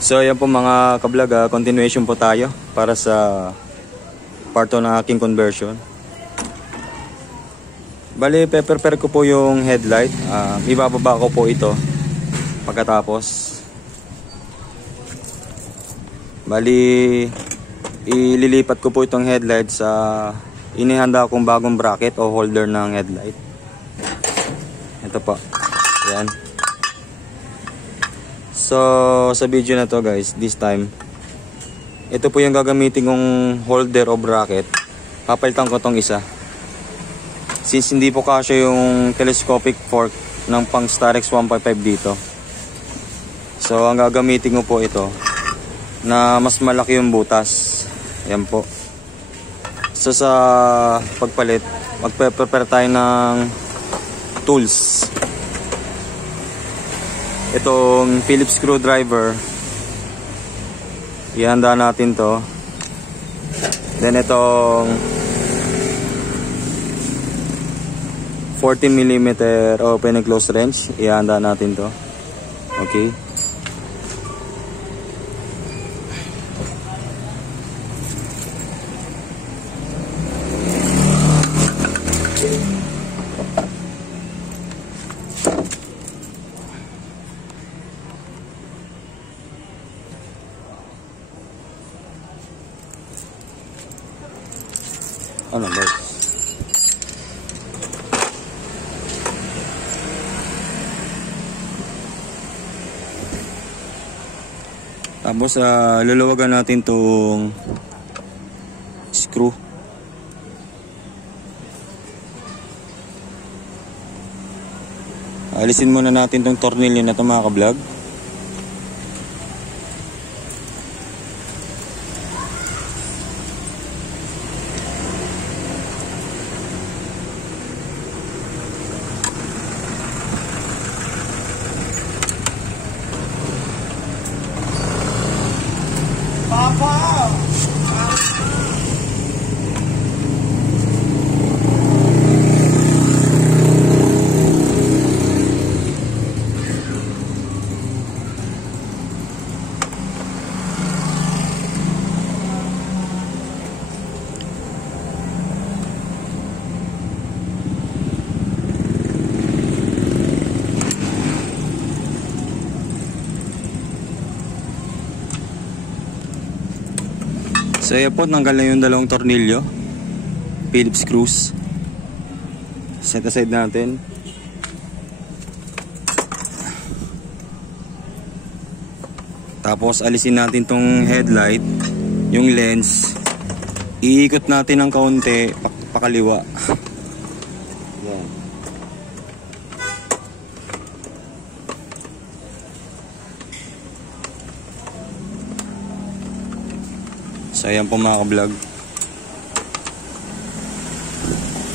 So ayan po mga kablog, continuation po tayo para sa part 2 ng aking conversion. Bali, pe-prepare ko po yung headlight. Ibababa ko po ito pagkatapos. Bali, ililipat ko po itong headlight sa inihanda kong bagong bracket o holder ng headlight. Ito po. Ayan. So, sa video na to guys, this time, ito po yung gagamitin kong holder o bracket. Papalitan ko tong isa. Since hindi po kasya yung telescopic fork ng pang Starex 155 dito. So, ang gagamitin ko po ito na mas malaki yung butas. Ayan po. So, sa pagpalit, magpe-prepare tayo ng tools. Itong Phillips screwdriver, ihanda natin to. Then itong 40mm open and close wrench, ihanda natin to. Okay. Ano ba? Tapos luluwagan natin tong screw. Alisin muna natin tong tornilyo na ito mga ka-vlog. So ayan po, tanggal na yung dalawang tornilyo, Phillips screws. Set aside natin. Tapos alisin natin tong headlight, yung lens. Iikot natin ng kaunti pakaliwa. Yan. So ayan po mga ka-vlog.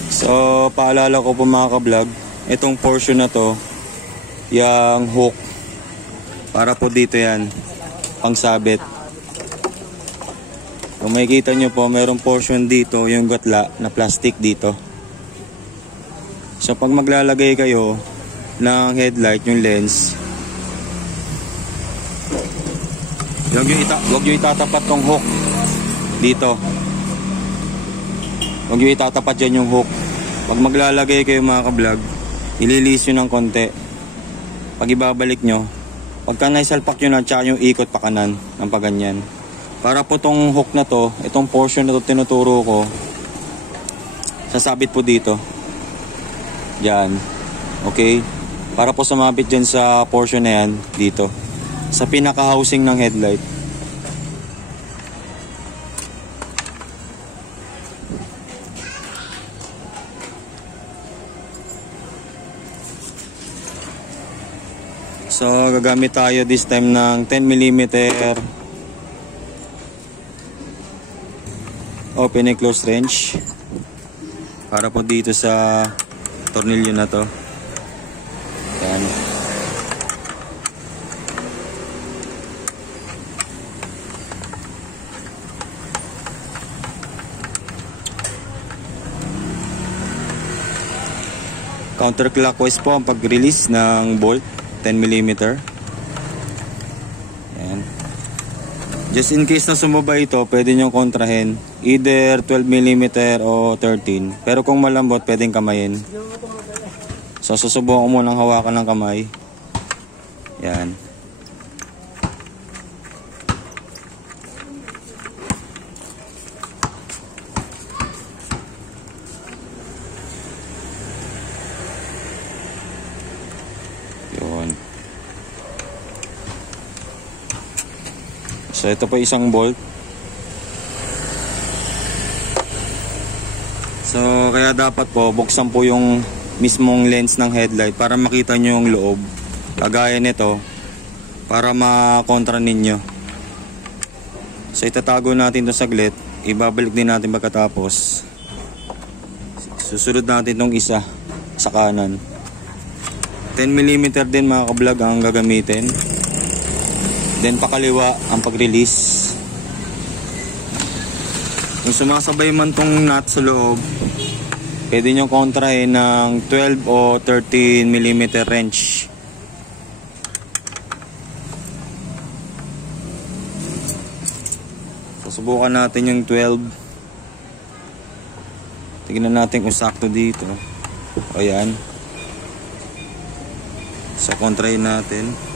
So paalala ko po mga ka-vlog, itong portion na to, yung hook, para po dito yan, pang sabit. Kung makikita nyo po, mayroong portion dito, yung gatla na plastic dito. So pag maglalagay kayo ng headlight, yung lens, huwag nyo itatapat tong hook dito. Huwag nyo itatapat dyan yung hook. Pag maglalagay kayo mga ka-vlog, ililis nyo ng konti. Pag ibabalik nyo, pagka naisalpak nyo na, tsaka yung ikot pa kanan ng paganyan. Para po tong hook na to, itong portion na to tinuturo ko, sasabit po dito. Yan. Okay? Para po sumabit dyan sa portion na yan, dito. Sa pinaka-housing ng headlight. So gagamit tayo this time ng 10mm open and close wrench para po dito sa tornilyo na to. Yan. Counterclockwise po ang pag-release ng bolt, 10mm. Ayan. Just in case na sumaba ito, pwede nyo kontrahin. Either 12mm o 13. Pero kung malambot, pwedeng kamayin. So, susubukan ko munang hawakan ng kamay. Yan. Yun. So, ito po isang bolt. So, kaya dapat po, buksan po yung mismong lens ng headlight para makita nyo yung loob. Kagaya nito, para makontra ninyo. So, itatago natin ito saglit. Ibabalik din natin pagkatapos. Susunod natin itong isa sa kanan. 10mm din mga ka-vlog ang gagamitin. Then pakaliwa ang pag-release. Kung sumasabay man tong nut sa loob, pwede nyo kontrahin ng 12 o 13mm wrench. Susubukan natin yung 12. Tignan natin kung sakto dito. O yan. So kontrahin natin.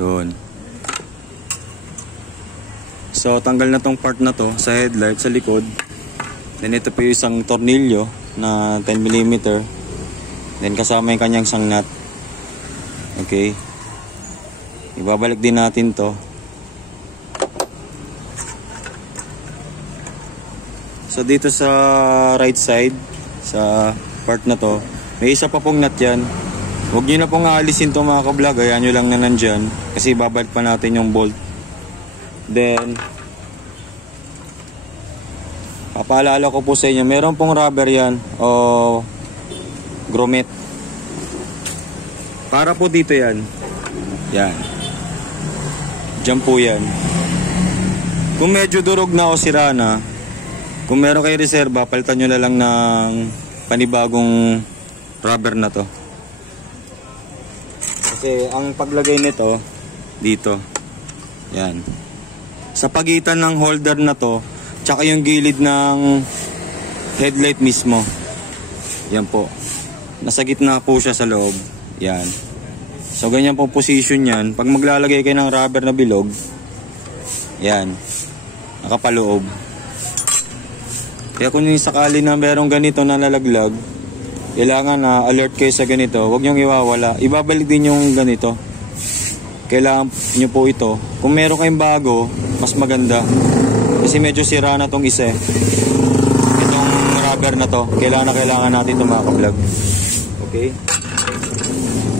Yun. So tanggal na tong part na to sa headlight sa likod. Then ito po yung isang tornilyo na 10mm. Then kasama yung kanyang isang nut. Okay. Ibabalik din natin to. So dito sa right side sa part na to, may isa pa pong nut yan. Huwag nyo na pong aalisin to mga ka-vlog. Ayan nyo lang na nandyan. Kasi babalik pa natin yung bolt. Then, papaalala ko po sa inyo, meron pong rubber yan o grommet. Para po dito yan. Yan. Diyan po yan. Kung medyo durog na o sira na, kung meron kayo reserva, palitan nyo na lang ng panibagong rubber na to. Kasi ang paglagay nito dito, yan, sa pagitan ng holder na to tsaka yung gilid ng headlight mismo, yan po, nasa gitna po siya sa loob. Yan, so ganyan po position yan. Pag maglalagay kayo ng rubber na bilog, yan, nakapaloob. Kaya kung sakali na merong ganito na nalaglag, kailangan na alert kayo sa ganito. Huwag nyong iwawala. Ibabalik din yung ganito. Kailangan nyo po ito. Kung meron kayong bago, mas maganda. Kasi medyo sira na tong isa. Itong rubber na to. Kailangan natin ito mga ka-vlog. Okay?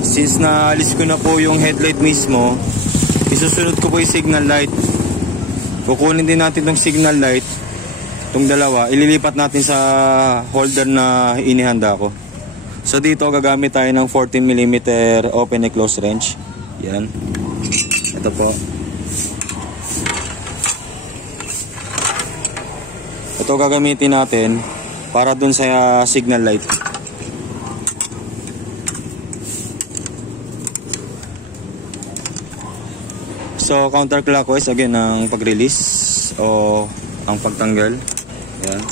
Since naalis ko na po yung headlight mismo, isusunod ko po yung signal light. Kukunin din natin tong signal light. Itong dalawa, ililipat natin sa holder na inihanda ko. So dito gagamit tayo ng 14mm open and close wrench. Yan. Ito po. Ito gagamitin natin para dun sa signal light. So counterclockwise again ang pag-release o ang pagtanggal. Yan.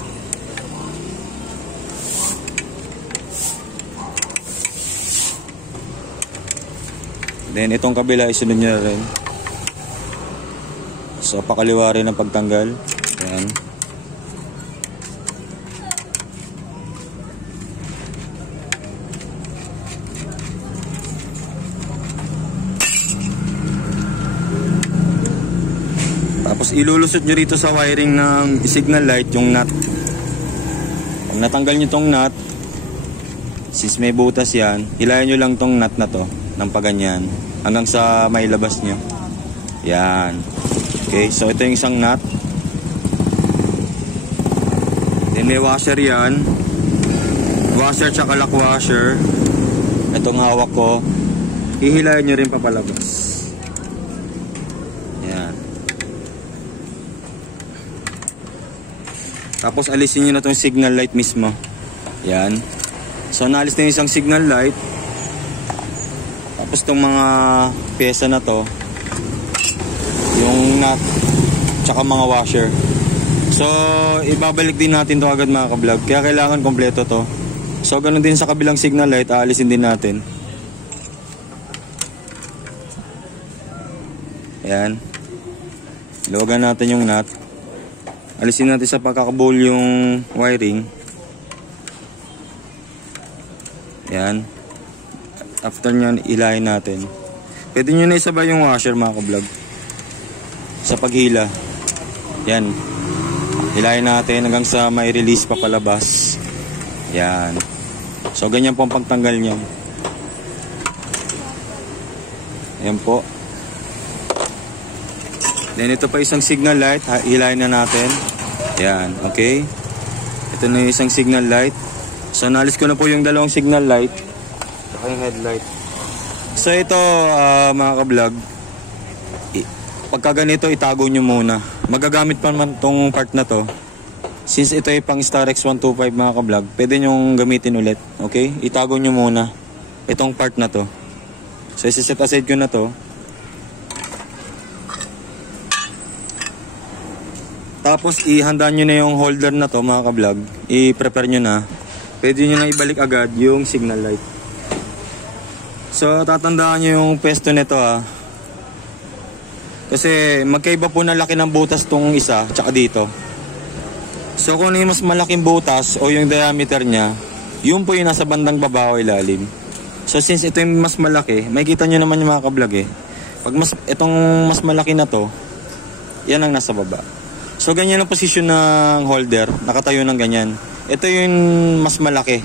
Then itong kabila isunod nyo na rin. So pakaliwa rin ang pagtanggal. Yan. Tapos ilulusot nyo rito sa wiring ng signal light yung nut. Pag natanggal nyo tong nut, since may butas yan, hilayan nyo lang tong nut na to ng paganyan hanggang sa may labas nyo. Yan. Okay, so ito yung isang nut. Then may washer yan. Washer tsaka lock washer. Itong hawak ko, hihilayan nyo rin papalabas. Yan. Tapos alisin nyo na itong signal light mismo. Yan. So naalis na yung isang signal light. Tapos itong mga pyesa na to, yung nut tsaka mga washer. So ibabalik din natin to agad mga ka-vlog. Kaya kailangan kompleto to. So ganun din sa kabilang signal light, aalisin din natin. Ayan. Luwagan natin yung nut. Alisin natin sa pagkakabull yung wiring. Ayan. After nyan, ilahin natin. Pwede nyo na isabay yung washer mga ka-vlog sa paghila. Yan. Hilahin natin hanggang sa may release papalabas. Yan. So ganyan po ang pagtanggal niyan. Yan po. Then ito pa isang signal light. Hilahin na natin. Yan. Okay. Ito na yung isang signal light. So nalis ko na po yung dalawang signal light. Saka yung headlight. So ito mga ka-vlog, pagka ganito itago nyo muna. Magagamit pa naman tong part na to. Since ito ay pang Starex 125 mga ka-vlog, pwede nyong gamitin ulit. Okay? Itago nyo muna itong part na to. So isiset aside ko na to. Tapos ihanda nyo na yung holder na to mga ka-vlog. I-prepare nyo na. Pwede nyo na ibalik agad yung signal light. So tatandaan nyo yung pwesto nito kasi magkaiba po na laki ng butas tong isa tsaka dito. So kung ano yung mas malaking butas o yung diameter nya, yun po yung nasa bandang baba o ilalim. So since ito yung mas malaki, makikita nyo naman yung mga ka-vlog pag itong mas malaki na to, yan ang nasa baba. So ganyan ang posisyon ng holder, nakatayo ng ganyan. Ito yung mas malaki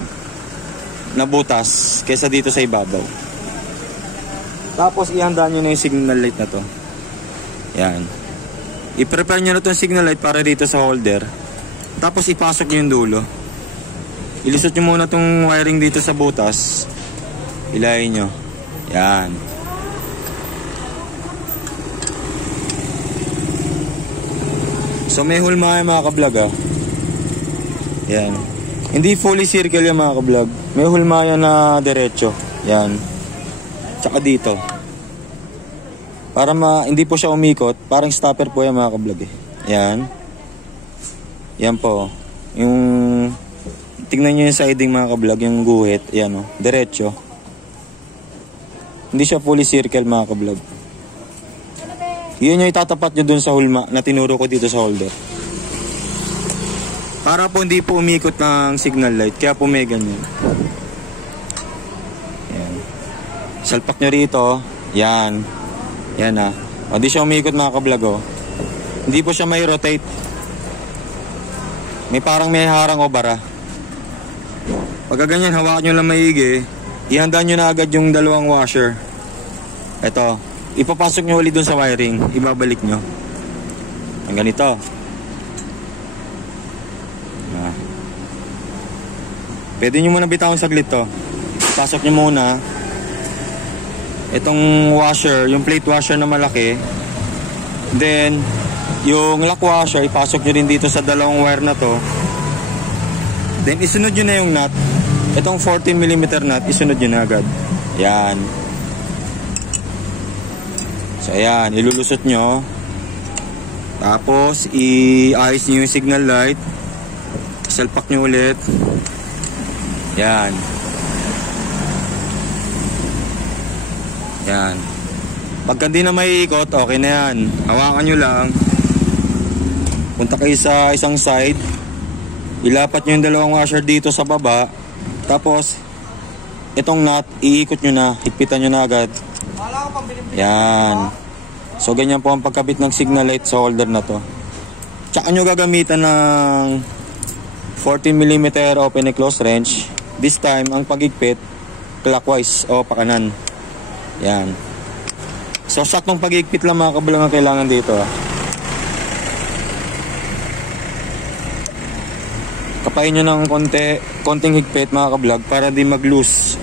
na butas kaysa dito sa ibabaw. Tapos ihanda nyo na yung signal light na to. Yan. I-prepare nyo na itong signal light para dito sa holder. Tapos ipasok nyo yung dulo. Ilusot nyo muna itong wiring dito sa butas. Ilayin nyo. Yan. So may hulma yung mga ka-vlog Yan. Hindi fully circle yung mga ka-vlog. May hulma yan na diretso. Yan. Tsaka dito. Para hindi po siya umikot. Parang stopper po yan mga ka-vlog Yan. Yan po. Yung tingnan nyo yung siding mga ka-vlog. Yung guhit. Yan diretso. Hindi siya fully circle mga ka-vlog. Yun yung itatapat nyo dun sa hulma na tinuro ko dito sa holder. Para po hindi po umikot ng signal light. Kaya po may ganyan. Yan. Salpak nyo rito. Yan. Yan hindi siya umikot mga ka-vlog Hindi po siya may rotate. May parang may harang o bara. Pagka ganyan, hawakan nyo lang maigi. Ihanda nyo na agad yung dalawang washer. Ito. Ipapasok nyo ulit dun sa wiring. Ibabalik nyo. Ang ganito. Pwede nyo muna bitawang saglit to. Pasok nyo muna itong washer, yung plate washer na malaki. Then yung lock washer ipasok nyo rin dito sa dalawang wire na to. Then isunod nyo na yung nut. Itong 14mm nut isunod nyo na agad. Yan. So ayan, ilulusot nyo. Tapos i-ayos nyo yung signal light. Salpak nyo ulit. Yan. Yan. Pagka di na may ikot, okay na yan. Hawakan nyo lang. Punta kayo sa isang side. Ilapat nyo yung dalawang washer dito sa baba. Tapos itong nut, iikot nyo na. Higpitan nyo na agad. Yan. So ganyan po ang pagkabit ng signal light sa holder na to. Tsaka nyo gagamitan ng 14mm open and close wrench. This time ang pagigpit clockwise o pakanan. Yan. So saktong pagigpit lang mga kablog ang kailangan dito. Kapain nyo ng konting higpit mga kablog para di mag-loose.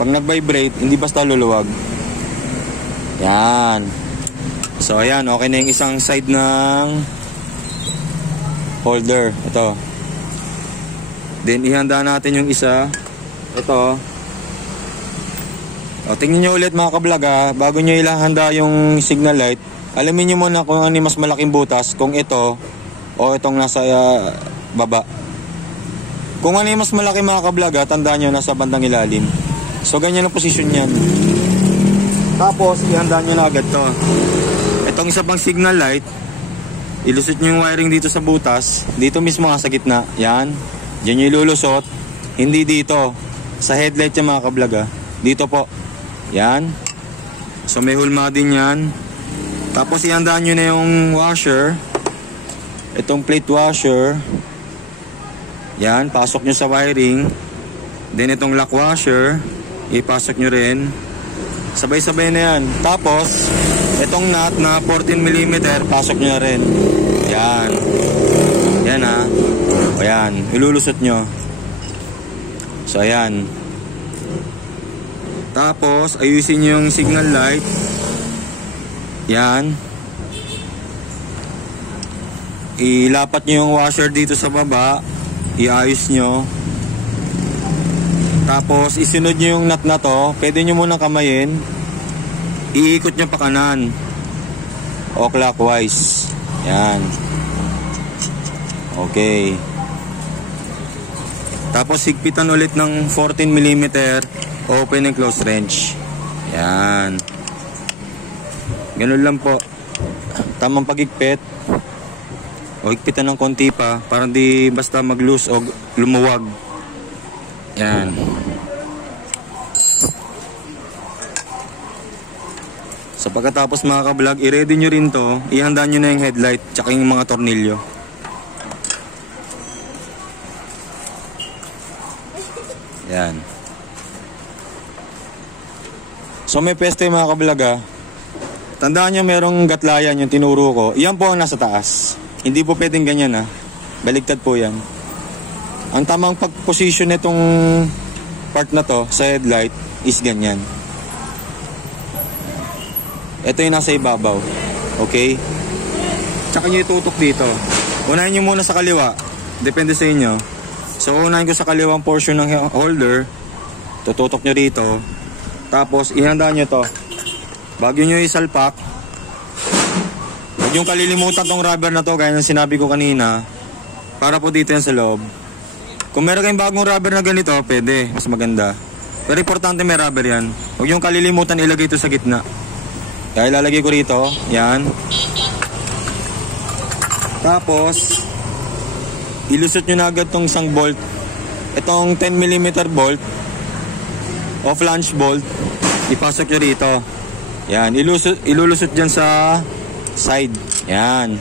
Pag nag-vibrate, hindi basta luluwag. Yan. So ayan, okay na yung isang side ng holder. Ito. Then ihanda natin yung isa. Ito. O, tingnan nyo ulit mga kablog ha. Bago nyo ilahanda yung signal light, alamin nyo muna kung ano yung mas malaking butas. Kung ito o itong nasa baba. Kung ano yung mas malaki mga kablog ha, tandaan nyo nasa bandang ilalim. So ganyan ang posisyon yan. Tapos ihanda nyo na agad to. Itong isa pang signal light, ilusot nyo yung wiring dito sa butas. Dito mismo nga sa gitna. Yan. Diyan nyo ilulusot. Hindi dito. Sa headlight yung mga kablog ha. Dito po. Yan. So may hulma din yan. Tapos ihandaan nyo na yung washer. Itong plate washer. Yan. Pasok nyo sa wiring. Then itong lock washer, ipasok nyo rin. Sabay-sabay na yan. Tapos itong nut na 14mm, pasok nyo na rin. Yan. Yan ha. Ayan. Ilulusot nyo. So ayan. Tapos ayusin nyo yung signal light. Yan. Ilapat nyo yung washer dito sa baba. Iayos nyo. Tapos isunod nyo yung nut na to. Pwede nyo munang kamayin. Iikot nyo pa kanan o clockwise. Yan. Okay. Tapos higpitan ulit ng 14mm open and close wrench. Yan. Ganun lang po. Tamang pagigpit. O higpitan ng konti pa para di basta mag-loose o lumuwag. Yan. So pagkatapos mga kablog, i-ready nyo rin to. Ihanda nyo na yung headlight tsaka yung mga tornilyo. Yan. So may peste mga kablog ha. Tandaan nyo merong gatlayan yung tinuro ko. Yan po ang nasa taas. Hindi po pwedeng ganyan ha. Baligtad po yan. Ang tamang pag-position nitong part na to sa headlight is ganyan. Ito yung nasa ibabaw. Okay? Tsaka nyo itutok dito. Unahin nyo muna sa kaliwa. Depende sa inyo. So unahin ko sa kaliwang portion ng holder. Tututok nyo rito. Tapos ihanda nyo to. Bago nyo isalpak, huwag yung kalilimutan tong rubber na to. Gaya ng sinabi ko kanina. Para po dito yan sa loob. Kung meron kayong bagong rubber na ganito, pwede. Mas maganda. Pero importante may rubber yan. Huwag yung kalilimutan ilagay ito sa gitna. Kaya ilalagay ko rito. Yan. Tapos ilusot nyo na agad tong isang bolt. Itong 10mm bolt o flange bolt, ipasok nyo rito. Yan. Ilulusot dyan sa side. Yan.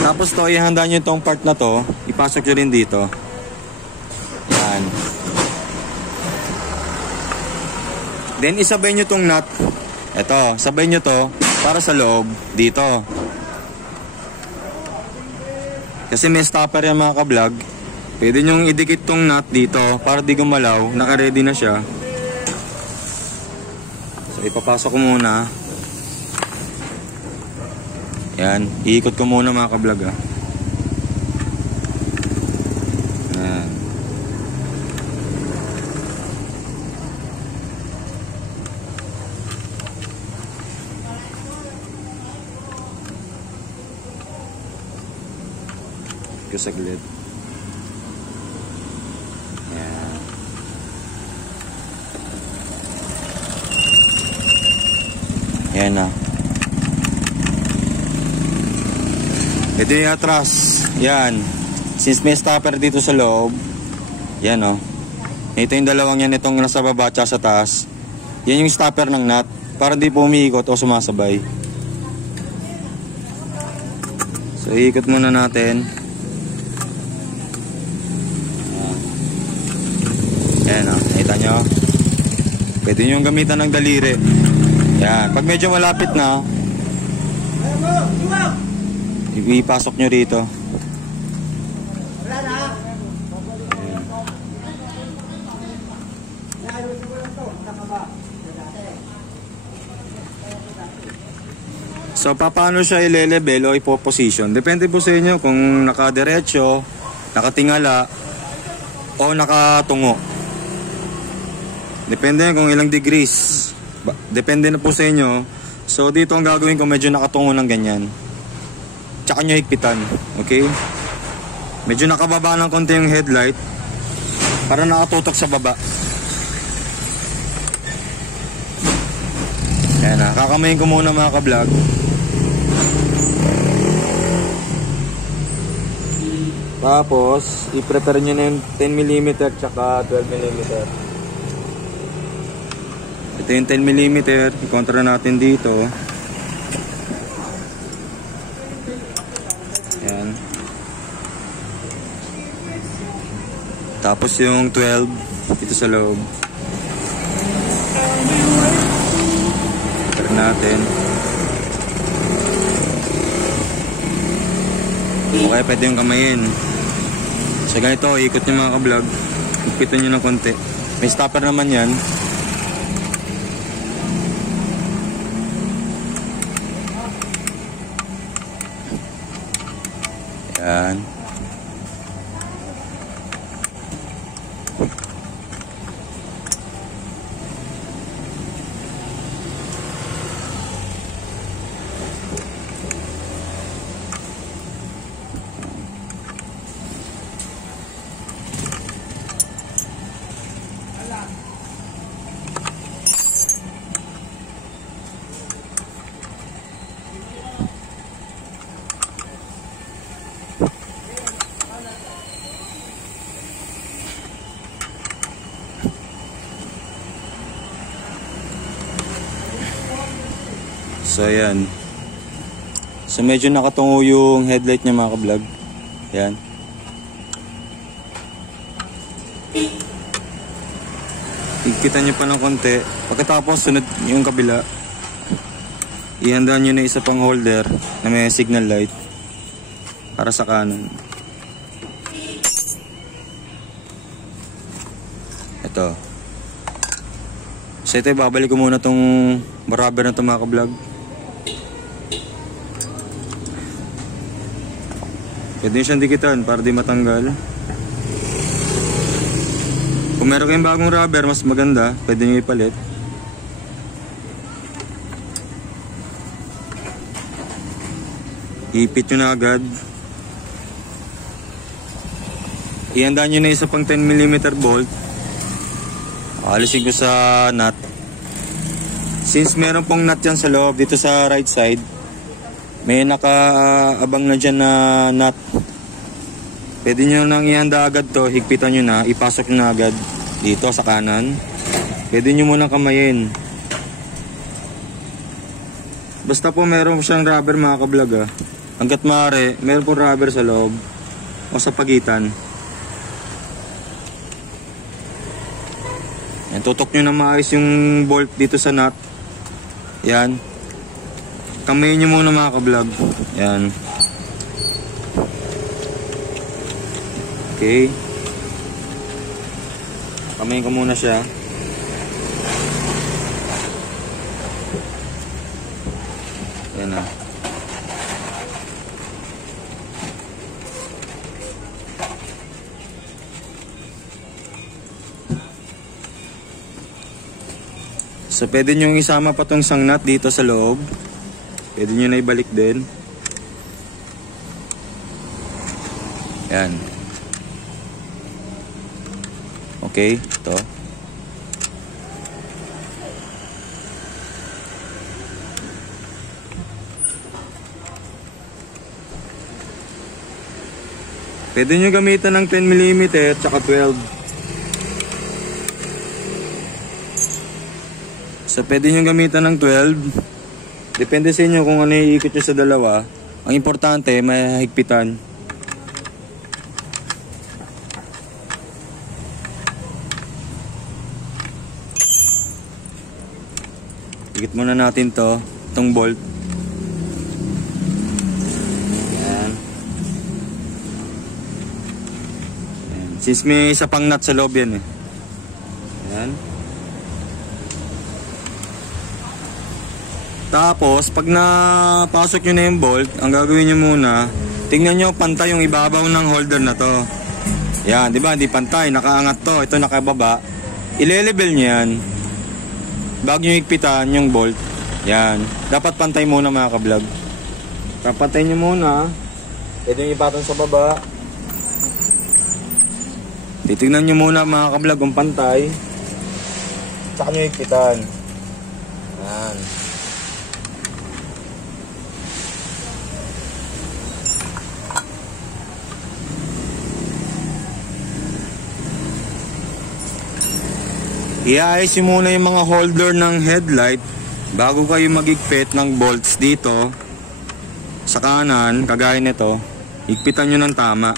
Tapos to, ihanda nyo itong part na to, ipasok nyo rin dito. Yan. Then isabay nyo tong nut. Ito, sabay nyo to para sa loob dito. Kasi may stopper yan mga ka-vlog. Pwede nyo idikit tong nut dito para di gumalaw. Naka-ready na siya. So ipapasok ko muna. Yan, iikot ko muna mga ka-vlog ha. Yan. ko saglit. Yan. Yan na. Ito yung atras. Yan. Since may stopper dito sa loob. Yan o. Ito yung dalawang yan. Itong nasa baba at sa taas. Yan yung stopper ng nut. Para di po umiikot o sumasabay. So iikot muna natin. Yan o. Nakita nyo. Pwede nyo gamitan ng daliri. Yan. Pag medyo malapit na, ipasok nyo rito. So, paano siya ile-level o ipo-position? Depende po sa inyo kung nakaderecho, nakatingala, o nakatungo. Depende kung ilang degrees. Depende na po sa inyo. So, dito ang gagawin ko medyo nakatungo ng ganyan. Tsaka nyo higpitan. Okay? Medyo nakababa ng konti yung headlight para nakatutok sa baba. Ayan na. Kakamayin ko muna mga ka-vlog. Tapos, i-prepare nyo na yung 10mm tsaka 12mm. Ito yung 10mm. I-contra natin dito. Ayan. Tapos yung 12 dito sa loob. Prepare natin. Okay, pwede yung kamayin. So ganito, ikot nyo mga ka-vlog. Ipitan nyo ng konti. May stopper naman yan. Yan. So ayan. So medyo nakatungo yung headlight niya mga ka-vlog. Ayan. Ikita nyo pa ng konti. Pagkatapos sunod yung kabila. Ihanda nyo na isa pang holder na may signal light para sa kanan. Ito. So ito, babalik ko muna tong rubber na ito mga ka-vlog. Pwede nyo siyang dikitan para di matanggal. Kung meron kayong bagong rubber, mas maganda. Pwede nyo ipalit. Ipit nyo na agad. Ihanda nyo na isa pang 10mm bolt. Alisin ko sa nut. Since meron pong nut yan sa loob, dito sa right side, may nakaabang na dyan na nut. Pwede nyo nang ihanda agad to, higpitan nyo na, ipasok nyo na agad dito sa kanan. Pwede nyo munang kamayin. Basta po meron siyang rubber mga ka-vlog ah. Hanggat maaari, meron pong rubber sa loob o sa pagitan. Yan, tutok nyo na maayos yung bolt dito sa nut. Yan. Kamayin nyo muna mga ka-vlog. Yan. Okay. Kamayin ko muna siya. Yan na. So pwede nyo isama pa tong isang nut dito sa loob. Pwede nyo na ibalik din. Yan. Okay, ito. Pwede nyo gamitan ng 10mm at saka 12. So pwede nyo gamitan ng 12. Depende sa inyo kung ano iikot nyo sa dalawa. Ang importante, may higpitan. Higit muna natin itong bolt. Since may isa pang nut sa loob yan eh. Ayan. Tapos, pag napasok nyo na yung bolt, ang gagawin nyo muna, tingnan nyo pantay yung ibabaw ng holder na to. Yan, di ba? Hindi pantay, nakaangat to. Ito nakababa. Ile-level nyo yan. Bago nyo higpitan yung bolt. Yan. Dapat pantay muna mga ka-vlog. Papantay nyo muna. Ito yung ipatong sa baba. Titignan nyo muna mga ka-vlog kung pantay. Tsaka nyo higpitan. Yan. I-ayos nyo muna yung mga holder ng headlight bago kayo magigpit ng bolts dito sa kanan, kagaya nito. Higpitan nyo ng tama.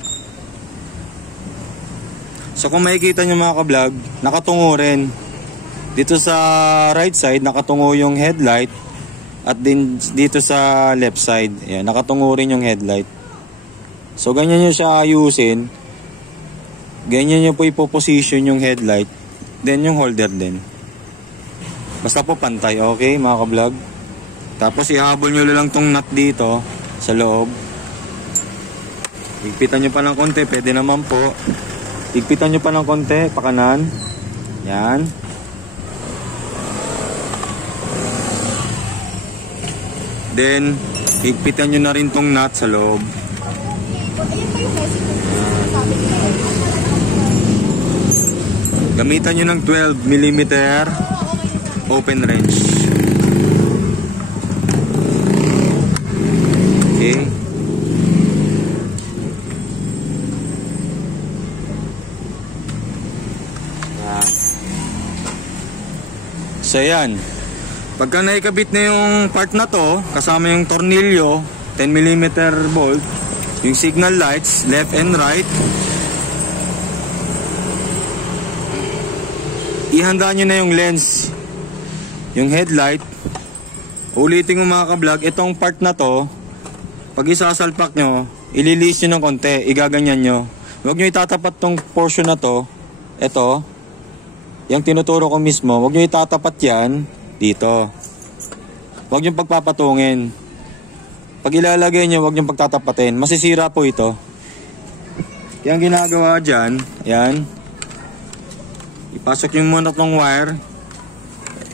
So kung makikita nyo mga ka-vlog, nakatungo rin. Dito sa right side, nakatungo yung headlight. At din dito sa left side, ayan, nakatungo rin yung headlight. So ganyan nyo siya ayusin. Ganyan nyo po ipoposition yung headlight. Then yung holder din. Basta po pantay, okay mga ka-vlog. Tapos ihabol nyo lang tong nut dito sa loob. Higpitan nyo pa ng konti, pwede naman po. Higpitan nyo pa ng konti, pakanan. Yan. Then, higpitan nyo na rin tong nut sa loob. Gamitan nyo ng 12mm open wrench. Okay. So yan. Pagka naikabit na yung part na to, kasama yung tornilyo, 10mm bolt, yung signal lights, left and right, ihanda nyo na yung lens, yung headlight. Ulitin ko mga ka-vlog, itong part na to, pag isasalpak nyo, ililis nyo ng konti, igaganyan nyo. Huwag nyo itatapat tong portion na to, ito, yung tinuturo ko mismo, huwag nyo itatapat yan dito. Huwag nyo pagpapatungin. Pag ilalagay nyo, huwag nyo pagtatapatin. Masisira po ito. Kaya ang ginagawa dyan, yan, ipasok nyo muna itong wire.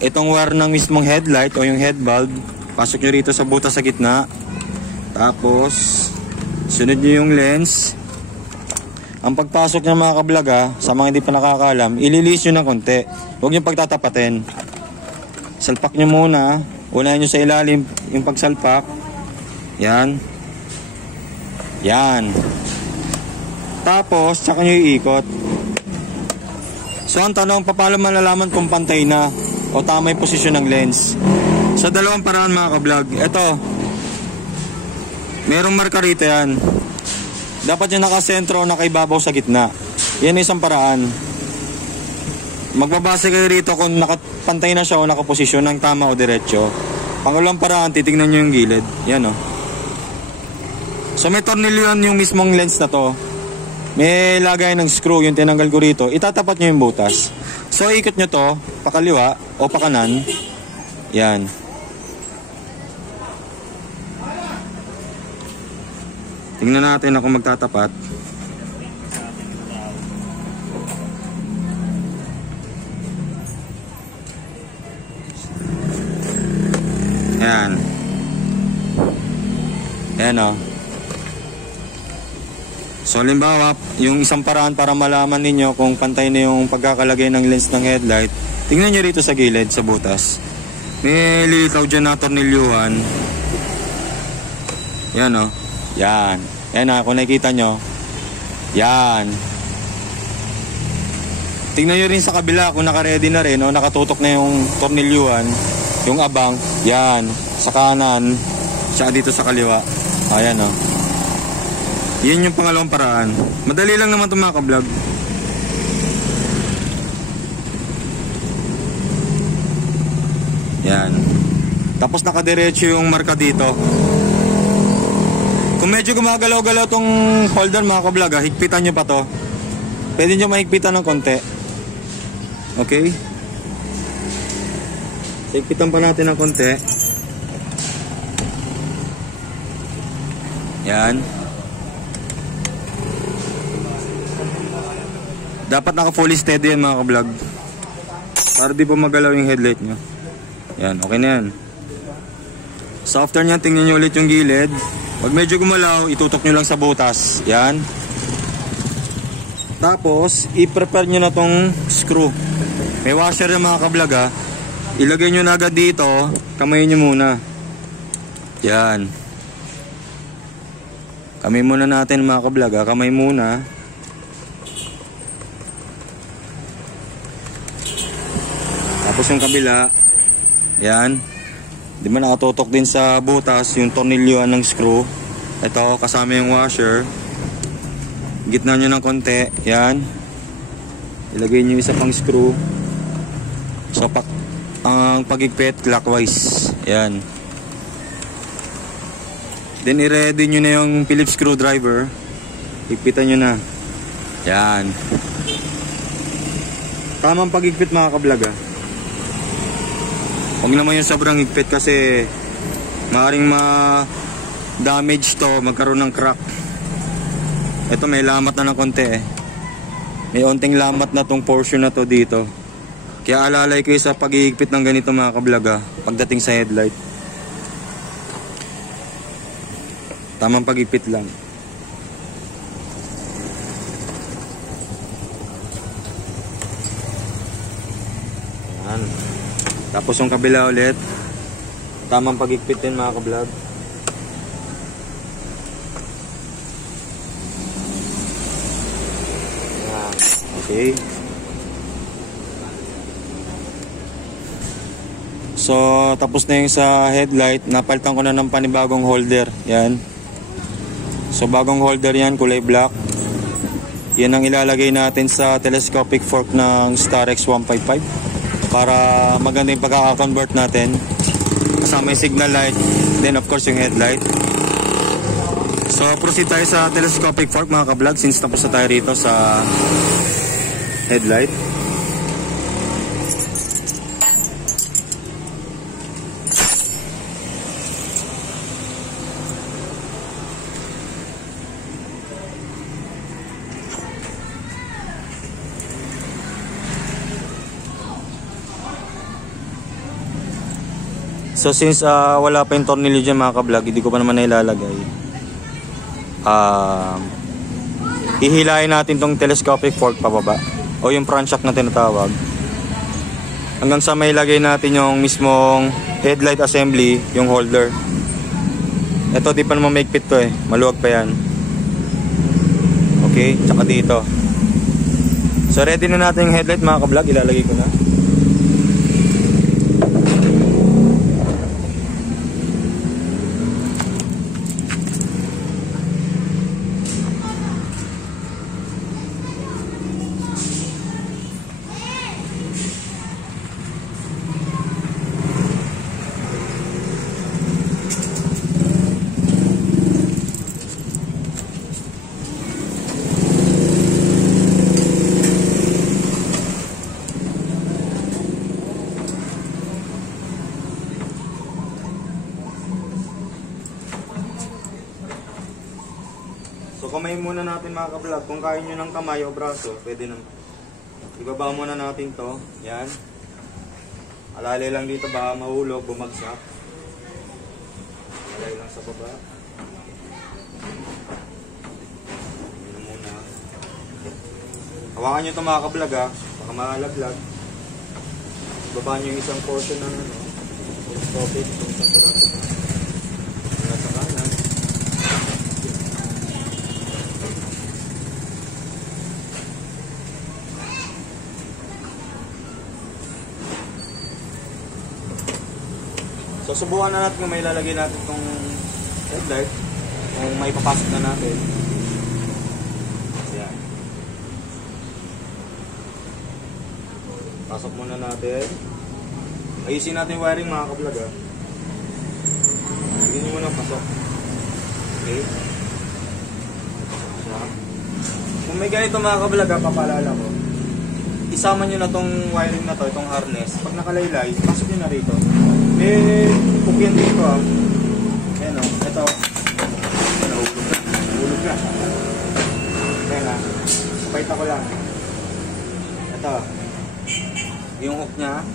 Itong wire ng mismong headlight o yung head bulb, pasok nyo rito sa butas sa gitna. Tapos, sunod nyo yung lens. Ang pagpasok ng mga ka-vlog sa mga hindi pa nakakaalam, ililis nyo ng konti. Huwag nyo pagtatapatin. Salpak nyo muna. Unahin nyo sa ilalim yung pagsalpak. Yan. Yan. Tapos, tsaka nyo iikot. So, ang tanong, paano malalaman kung pantay na o tama yung posisyon ng lens? So, dalawang paraan mga ka-vlog. Ito. Merong marka rito yan. Dapat yung nakasentro o nakaibabaw sa gitna. Yan isang paraan. Magbabase kayo rito kung nakapantay na siya o nakaposisyon ng tama o diretso. Pangalawang paraan, titignan nyo yung gilid. Yan o. So may tornilyo yan yung mismong lens na to. May lagay ng screw, yung tinanggal ko rito. Itatapat nyo yung butas. So ikot nyo to, pakaliwa o pakanan. Yan. Tingnan natin ako magtatapat. Yan. Yan o. So halimbawa, yung isang paraan para malaman ninyo kung pantay na yung pagkakalagay ng lens ng headlight, tingnan nyo rito sa gilid, sa butas. May lilitaw dyan na tornilyuhan. Yan o. Yan. Yan na, kung nakikita nyo. Yan. Tingnan nyo rin sa kabila kung naka-ready na rin o nakatutok na yung tornilyuhan. Yung abang. Yan. Sa kanan. Tsaka dito sa kaliwa. Ayan o. Yan yung pangalawang paraan. Madali lang naman ito mga ka-vlog. Yan. Tapos nakadiretso yung marka dito. Kung medyo gumagalaw-galaw tong holder mga ka-vlog, higpitan nyo pa to. Pwede nyo mahigpitan ng konti. Okay? Higpitan pa natin ng konti. Yan. Dapat naka fully steady yan mga ka-vlog. Para di po magalaw yung headlight nyo. Yan, okay na yan. So after nyan, tingnan nyo ulit yung gilid. Pag medyo gumalaw, itutok nyo lang sa butas. Yan. Tapos, i-prepare nyo na tong screw. May washer yung mga ka-vlog ha. Ilagay nyo na agad dito. Kamayin nyo muna. Yan. Kamay muna natin mga ka-vlog ha. Kamay muna. Tapos yung kabila, yan. Di ba nakatutok din sa butas yung tornilyuhan ng screw. Ito, kasama yung washer. Gitna nyo ng konti, yan. Ilagay nyo isa pang screw. So, ang pagigpit clockwise. Yan. Then, i-ready nyo na yung Phillips screwdriver. Higpitan nyo na. Yan. Tamang pagigpit mga ka-vlog ha. Huwag naman yung sobrang higpit kasi maaaring ma-damage to, magkaroon ng crack. Ito may lamat na ng konti eh. May onting lamat na tong portion na to dito. Kaya alalay kayo sa paghihigpit ng ganito mga ka-vlog ha, pagdating sa headlight. Tamang paghigpit lang. Yan. Tapos yung kabila ulit. Tamang pagigpit din mga ka-vlog. Yan. Okay. So tapos na yung sa headlight. Napalitan ko na ng panibagong holder. Yan. So bagong holder yan, kulay black. Yan ang ilalagay natin sa telescopic fork ng Starex 155. Para maganda yung pagkaka-convert natin. Kasama yung signal light. Then of course yung headlight. So proceed tayo sa telescopic fork mga ka-vlog. Since tapos na tayo rito sa headlight. So since wala pa yung tornilyo dyan mga ka-vlog, hindi ko pa naman nailalagay. Hihilahin natin tong telescopic fork pababa. O yung front shock na tinatawag. Hanggang sa may lagay natin yung mismong headlight assembly, yung holder. Ito di pa naman maigpit to eh. Maluwag pa yan. Okay, tsaka dito. So ready na natin yung headlight mga ka-vlog. Ilalagay ko na. Kamay muna natin mga ka-vlog. Kung kaya nyo ng kamay o braso, pwede naman. Ibaba muna natin to. Yan. Alalay lang dito, baka mahulog, bumagsak. Alalay lang sa baba. Hawakan nyo ito mga ka-vlog ha. Baka malaglag. Baba nyo yung isang portion ng topic. Itong isang piraso na. Mula sa kanan. So subukan na natin kung may lalagay natin itong headlight. Kung may papasok na natin. Yan. Pasok muna natin. Ayusin natin yung wiring mga ka-vlog ha. Bigyan nyo muna pasok. Okay. So, kung may ganito mga ka-vlog ha, papalala ko. Isama nyo na tong wiring na to, itong harness. Pag nakalaylay, pasok nyo na rito. May pukyan dito ha. Ayan o, ito. Nahulog na. Ayan ha. Kapait ako lang. Ito. Yung hook niya.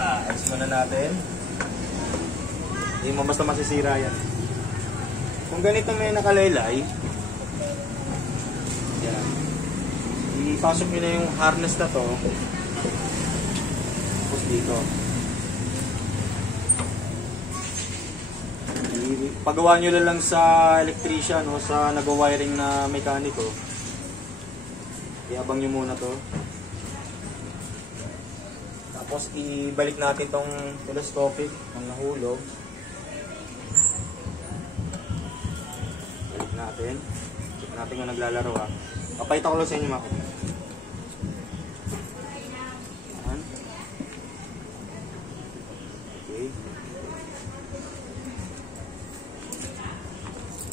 Ayos muna natin. Hindi mo basta masisira yan. Kung ganito may nakalaylay, yan. Ipasok nyo na yung harness na to. Tapos dito. Pagawa nyo lang sa electrician o sa nag-wiring na mekaniko. Iabang nyo muna to. Tapos ibalik natin tong telescopic ang nahulog. Balik natin. Check natin kung naglalaro ha. Papayita ko lang sa inyo mga kapatid. Okay.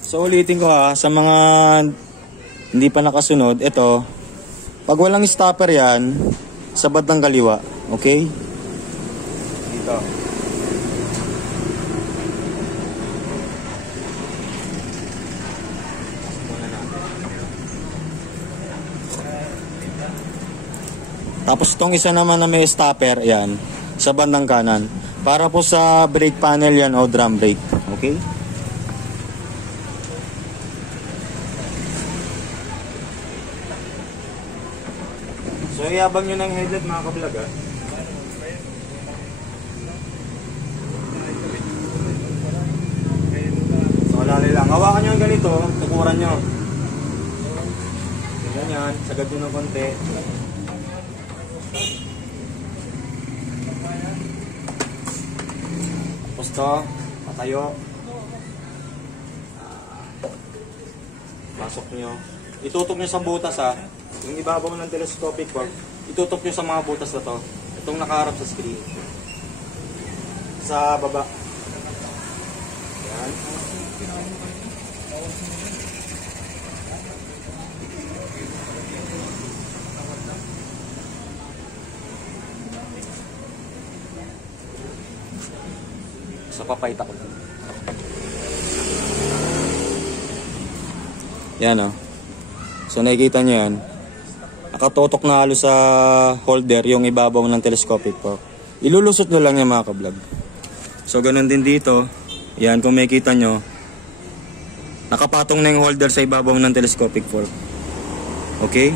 So ulitin ko ha, sa mga hindi pa nakasunod, ito, pag walang stopper yan, sa bandang kaliwa. Okay? Dito. Tapos itong isa naman na may stopper, yan, sa bandang kanan. Para po sa brake panel yan o drum brake. Okay? So, iabang nyo ng headlight mga ka-vlog ha. So, lalay lang. Hawakan nyo yung ganito, tukuran nyo. Ganyan, sagad nyo ng konti. Tapos to, patayo. Pasok nyo. Itutok nyo sa butas ha. Yung ibabaw ng telescopic bulb, itutok nyo sa mga butas na to. Itong nakaharap sa screen. Sa baba. Yan. So papayita ko lang. Yan o. So nakikita nyo yan. Nakatotok na halos sa holder yung ibabaw ng telescopic fork. Ilulusot nyo lang yung mga ka-vlog. So ganun din dito. Yan kung makikita nyo. Nakapatong na yung holder sa ibabaw ng telescopic fork. Okay?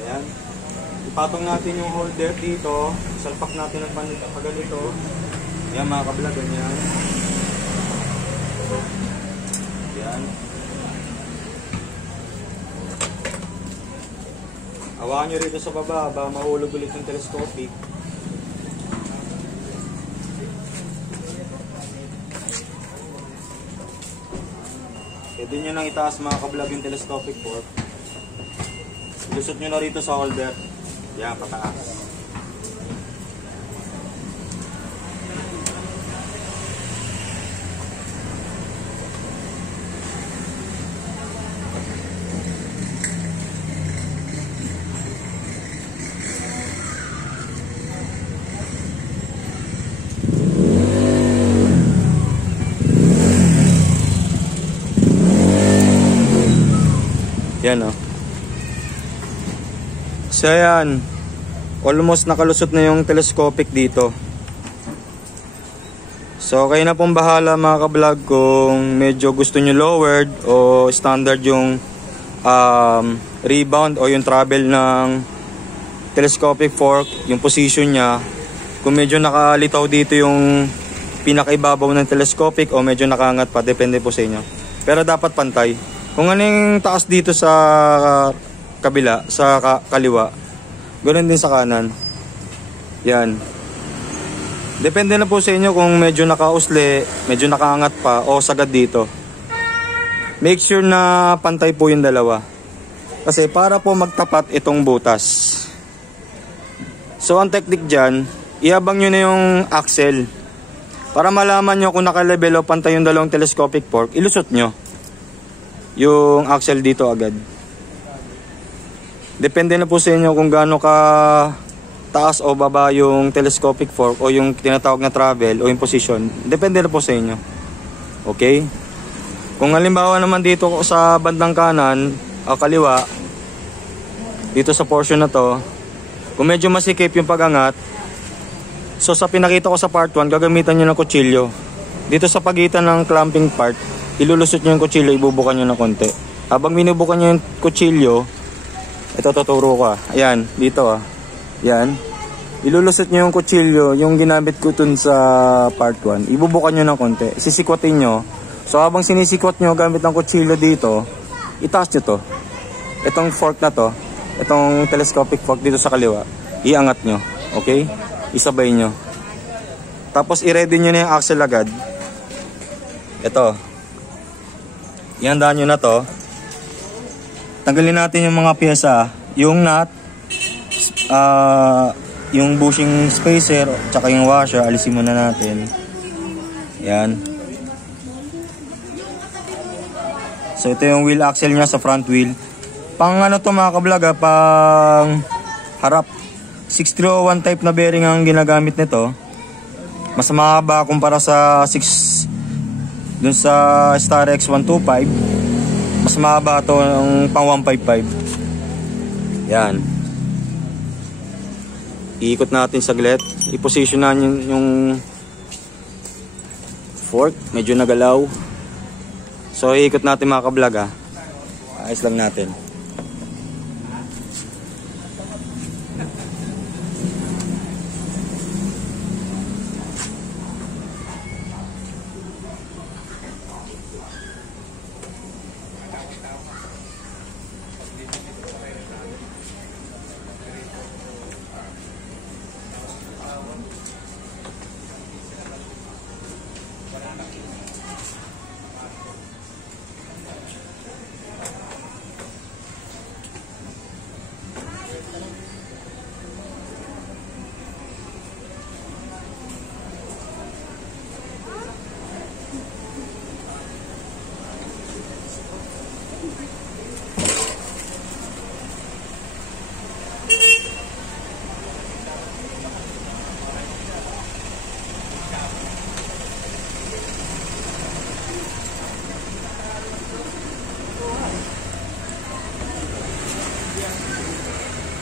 Ayan. Ipatong natin yung holder dito. Salpak natin ang pagganito. Ayan mga ka-vlog, ganyan. Ayan. Hawakan nyo rito sa baba, ba mahulog ulit yung telescopic. Pwede nyo nang itaas mga ka-vlog yung telescopic fork. Ilusot nyo na rito sa holder. Yan, pataas. Yan oh. So yan, almost nakalusot na yung telescopic dito. So kayo na pong bahala mga ka-vlog kung medyo gusto nyo lowered o standard yung rebound o yung travel ng telescopic fork, yung position nya. Kung medyo nakalitaw dito yung pinakaibabaw ng telescopic o medyo nakaangat pa, depende po sa inyo. Pero dapat pantay. Kung ano yung taas dito sa kabila, sa kaliwa, ganoon din sa kanan. Yan. Depende na po sa inyo kung medyo nakausli, medyo nakaangat pa o sagad dito. Make sure na pantay po yung dalawa. Kasi para po magtapat itong butas. So ang technique dyan, iabang nyo na yung axle. Para malaman nyo kung naka-level o pantay yung dalawang telescopic fork, ilusot nyo yung axle dito agad. Depende na po sa inyo kung gaano ka taas o baba yung telescopic fork o yung tinatawag na travel o yung position. Depende na po sa inyo. Okay? Kung halimbawa naman dito sa bandang kanan o kaliwa, dito sa portion na to, kung medyo masikip yung pag-angat, so sa pinakita ko sa part 1, gagamitan nyo ng kutsilyo. Dito sa pagitan ng clamping part, ilulusot nyo yung kutsilyo, ibubukan nyo ng konti. Habang binubukan nyo yung kutsilyo, ito tuturo ko ah. Ayan, dito ah. Yan. Ilulusot nyo yung kutsilyo, yung ginamit ko dun sa part 1, ibubukan nyo ng konti. Sisikwatin nyo. So habang sinisikwat nyo gamit ng kutsilyo dito, itaas nyo to. Itong fork na to, itong telescopic fork dito sa kaliwa, iangat nyo. Okay? Isabay nyo. Tapos i-ready nyo na yung axle agad. Ito. Ihandaan nyo na to. Tanggalin natin yung mga pyesa. Yung nut, yung bushing spacer, tsaka yung washer, alisin muna natin. Yan. So ito yung wheel axle nya sa front wheel. Pang ano to mga ka-vlog ha, pang harap. 6301 type na bearing ang ginagamit nito. Mas mahaba kumpara sa 6 dun sa Star X 125. Mas mahaba to ng pang 155. Yan. Iikot natin saglit. I-position na yung fork. Medyo nagalaw. So iikot natin mga ka-vlog ha. Ayos lang natin.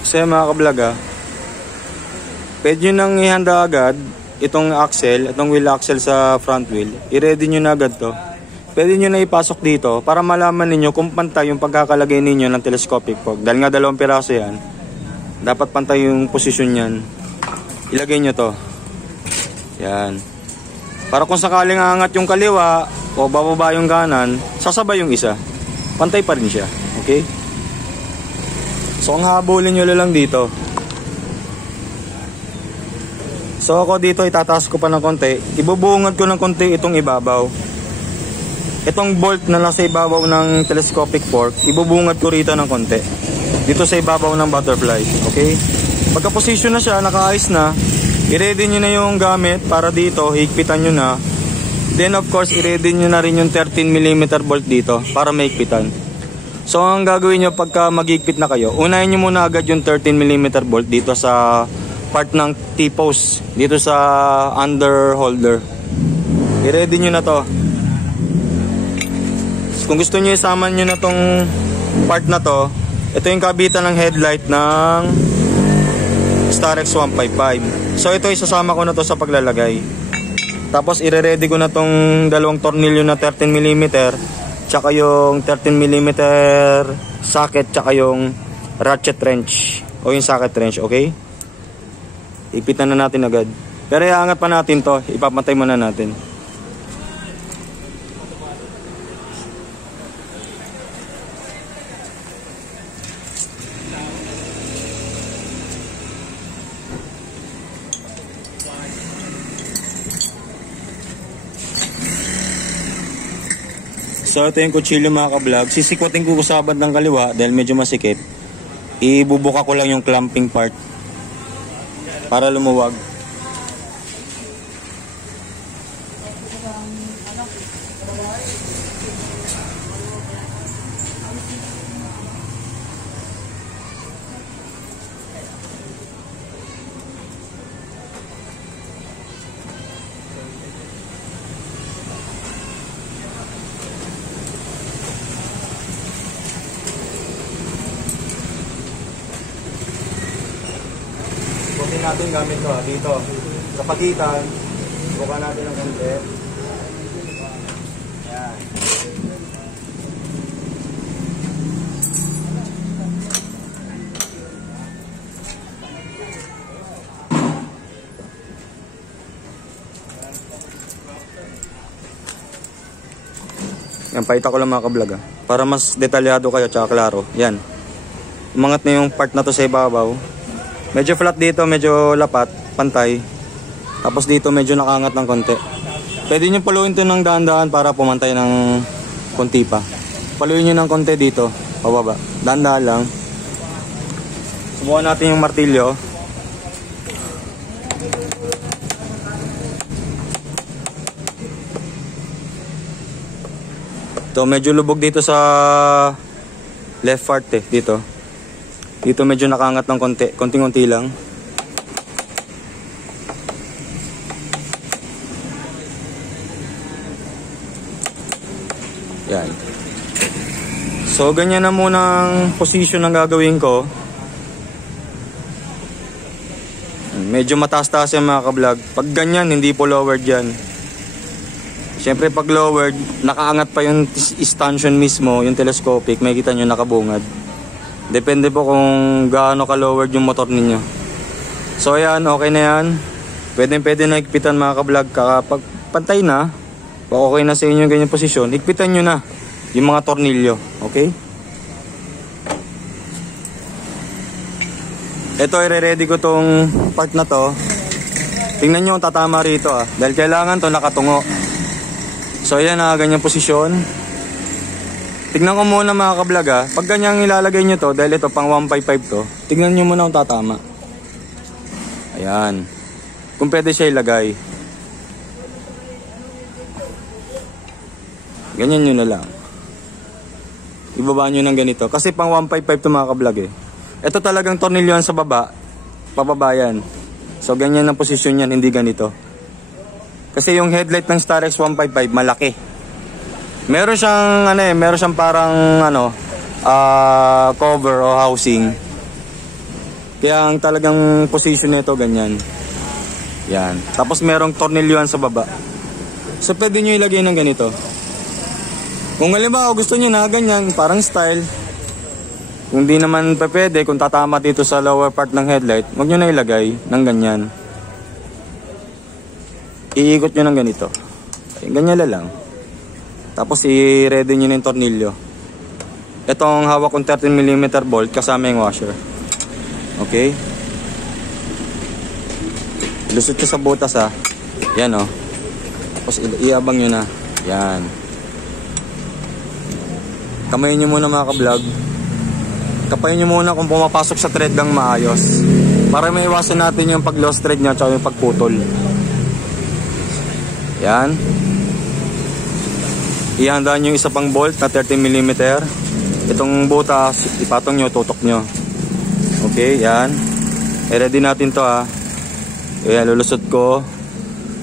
So mga ka-vlog ha, pwede nyo nang ihanda agad itong axle, itong wheel axle sa front wheel. I-ready nyo na agad to. Pwede nyo na ipasok dito para malaman ninyo kung pantay yung pagkakalagay ninyo ng telescopic fork. Dahil nga 2 piraso yan, dapat pantay yung posisyon yan. Ilagay nyo to. Yan. Para kung sakaling aangat yung kaliwa o bababa yung kanan, sasabay yung isa. Pantay pa rin siya. Okay? So ang habulin nyo lang dito. So ako dito itataas ko pa ng konti. Ibubungad ko ng konti itong ibabaw. Itong bolt na nasa ibabaw ng telescopic fork, ibubungad ko rito ng konti. Dito sa ibabaw ng butterfly. Okay? Pagka position na siya, nakaayos na, i-ready nyo na yung gamit para dito, higpitan nyo na. Then of course, i-ready nyo na rin yung 13mm bolt dito para maigpitan. So ang gagawin nyo pagka magigpit na kayo, unahin nyo muna agad yung 13mm bolt dito sa part ng T-post, dito sa under holder. I-ready nyo na to. Kung gusto nyo isama nyo na tong part na to, ito yung kabitan ng headlight ng Starex 155. So ito isasama ko na to sa paglalagay. Tapos ire-ready ko na tong dalawang tornilyo na 13mm, tsaka yung 13mm socket, tsaka yung ratchet wrench o yung socket wrench, okay? Ipitan na natin agad. Pero iangat pa natin to, ipapatay muna natin. So ito yung kutsilyo mga ka-vlog. Sisikwatin ko sa bandang kaliwa dahil medyo masikip. Ibubuka ko lang yung clamping part para lumuwag. Bukin natin gamit to dito. Sa pagitan, buka natin ng konti. Yan. Yan, paita ko lang mga ka-vlog para mas detalyado kayo tsaka klaro. Yan. Umangat na yung part na to sa ibabaw. Medyo flat dito, medyo lapat, pantay. Tapos dito medyo nakaangat ng konti. Pwede nyo paluin ito ng dahan-dahan para pumantay ng konti pa. Paluin nyo ng konti dito, pababa. Dahan-dahan lang. Subukan natin yung martilyo. Ito medyo lubog dito sa left part dito. Dito medyo nakaangat ng konti-konti lang. Yan. So ganyan na muna ang position ng gagawin ko. Medyo mataas-taas yung mga ka-vlog. Pag ganyan, hindi po lowered yan. Siyempre pag lowered, nakaangat pa yung stanchion mismo, yung telescopic, makikita nyo nakabungad. Depende po kung gaano ka-lowered yung motor ninyo. So ayan, okay na yan. Pwede na higpitan mga ka-vlog. Kapag pantay na, pag okay na sa inyo yung ganyan posisyon, higpitan nyo na yung mga tornilyo. Okay? Ito, i-ready ko tong part na to. Tingnan nyo kung tatama rito dahil kailangan to nakatungo. So ayan na, ganyang posisyon. Tignan ko muna mga ka-vlog pag ganyang ilalagay nyo to, dahil ito pang 155 to, tignan nyo muna kung tatama. Ayan. Kung pwede siya ilagay. Ganyan nyo na lang. Ibaba nyo ng ganito. Kasi pang 155 to mga ka-vlog Ito talagang tornilyoan sa baba. Pababa yan. So ganyan ang posisyon yan, hindi ganito. Kasi yung headlight ng Starex 155 malaki. Meron siyang parang cover o housing. Kaya ang talagang position nito ganyan. Yan. Tapos merong tornilyoan sa baba. So pwede nyo ilagay ng ganito. Kung halimbawa gusto nyo na ganyan, parang style. Kung di naman pwede, kung tatama dito sa lower part ng headlight, huwag nyo na ilagay ng ganyan. Iikot nyo ng ganito. Ganyan lang. Tapos i-ready nyo na yung tornilyo. Itong hawak kong 13mm bolt kasama yung washer. Okay? Lusot ko sa butas Yan Tapos iabang nyo na. Yan. Kamayin nyo muna mga ka-vlog. Kapayin nyo muna kung pumapasok sa thread ng maayos. Para maiwasan natin yung pag-lost thread nya at yung pagputol. Yan. Ihandaan nyo isa pang bolt na 13mm. Itong butas, ipatong nyo, tutok nyo. Okay, yan. I-ready natin to Ayan, lulusot ko.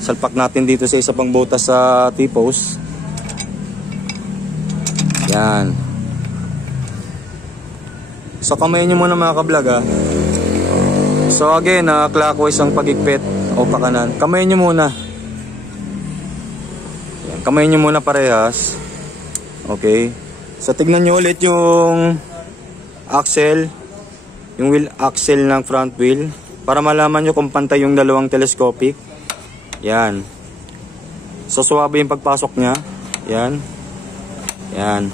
Salpak natin dito sa isa pang butas sa T-post. Yan. So kamayin nyo muna mga ka-vlog ha. So again, clockwise ang pagigpit o pakanan. Kamayin nyo muna. Yan, kamayin nyo muna parehas. Okay. So tignan nyo ulit yung axle, yung wheel axle ng front wheel, para malaman nyo kung pantay yung dalawang telescopic. Yan. So suwabe yung pagpasok nya. Yan. Yan.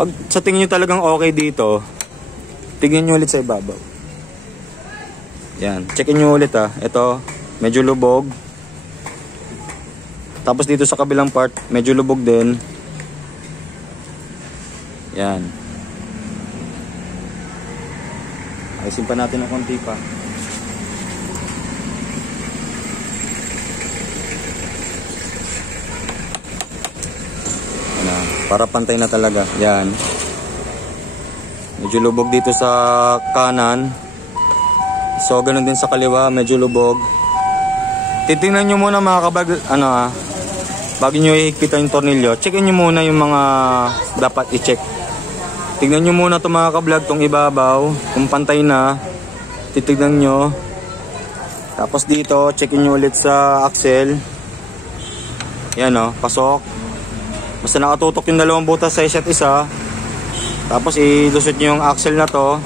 Pag sa tingin nyo talagang okay dito, tignan nyo ulit sa ibabaw. Yan. Checkin nyo ulit ha. Ito, medyo lubog. Tapos dito sa kabilang part, medyo lubog din. Yan. Ayusin pa natin ng konti pa. Yan, para pantay na talaga. Yan. Medyo lubog dito sa kanan. So ganun din sa kaliwa, medyo lubog. Titingnan nyo muna mga kabag, bago nyo ihigpitan yung tornilyo, checkin nyo muna yung mga dapat i-check. Tignan nyo muna itong mga ka-vlog, itong ibabaw, kung pantay na, titignan nyo. Tapos dito, checkin nyo ulit sa axle. Yan o, pasok. Basta nakatutok yung dalawang butas sa isa't isa. Tapos ilusot nyo yung axle na to.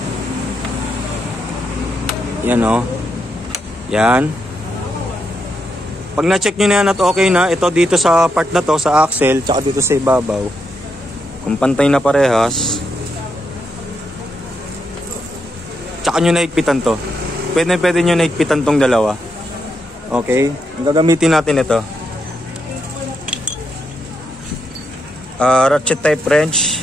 Yan o. Yan. Pag na-check nyo na yan at okay na, ito dito sa part na to, sa axle, tsaka dito sa ibabaw, kung pantay na parehas, tsaka nyo naigpitan to. Pwede nyo naigpitan tong dalawa. Okay? Ang gagamitin natin ito. Ratchet type wrench.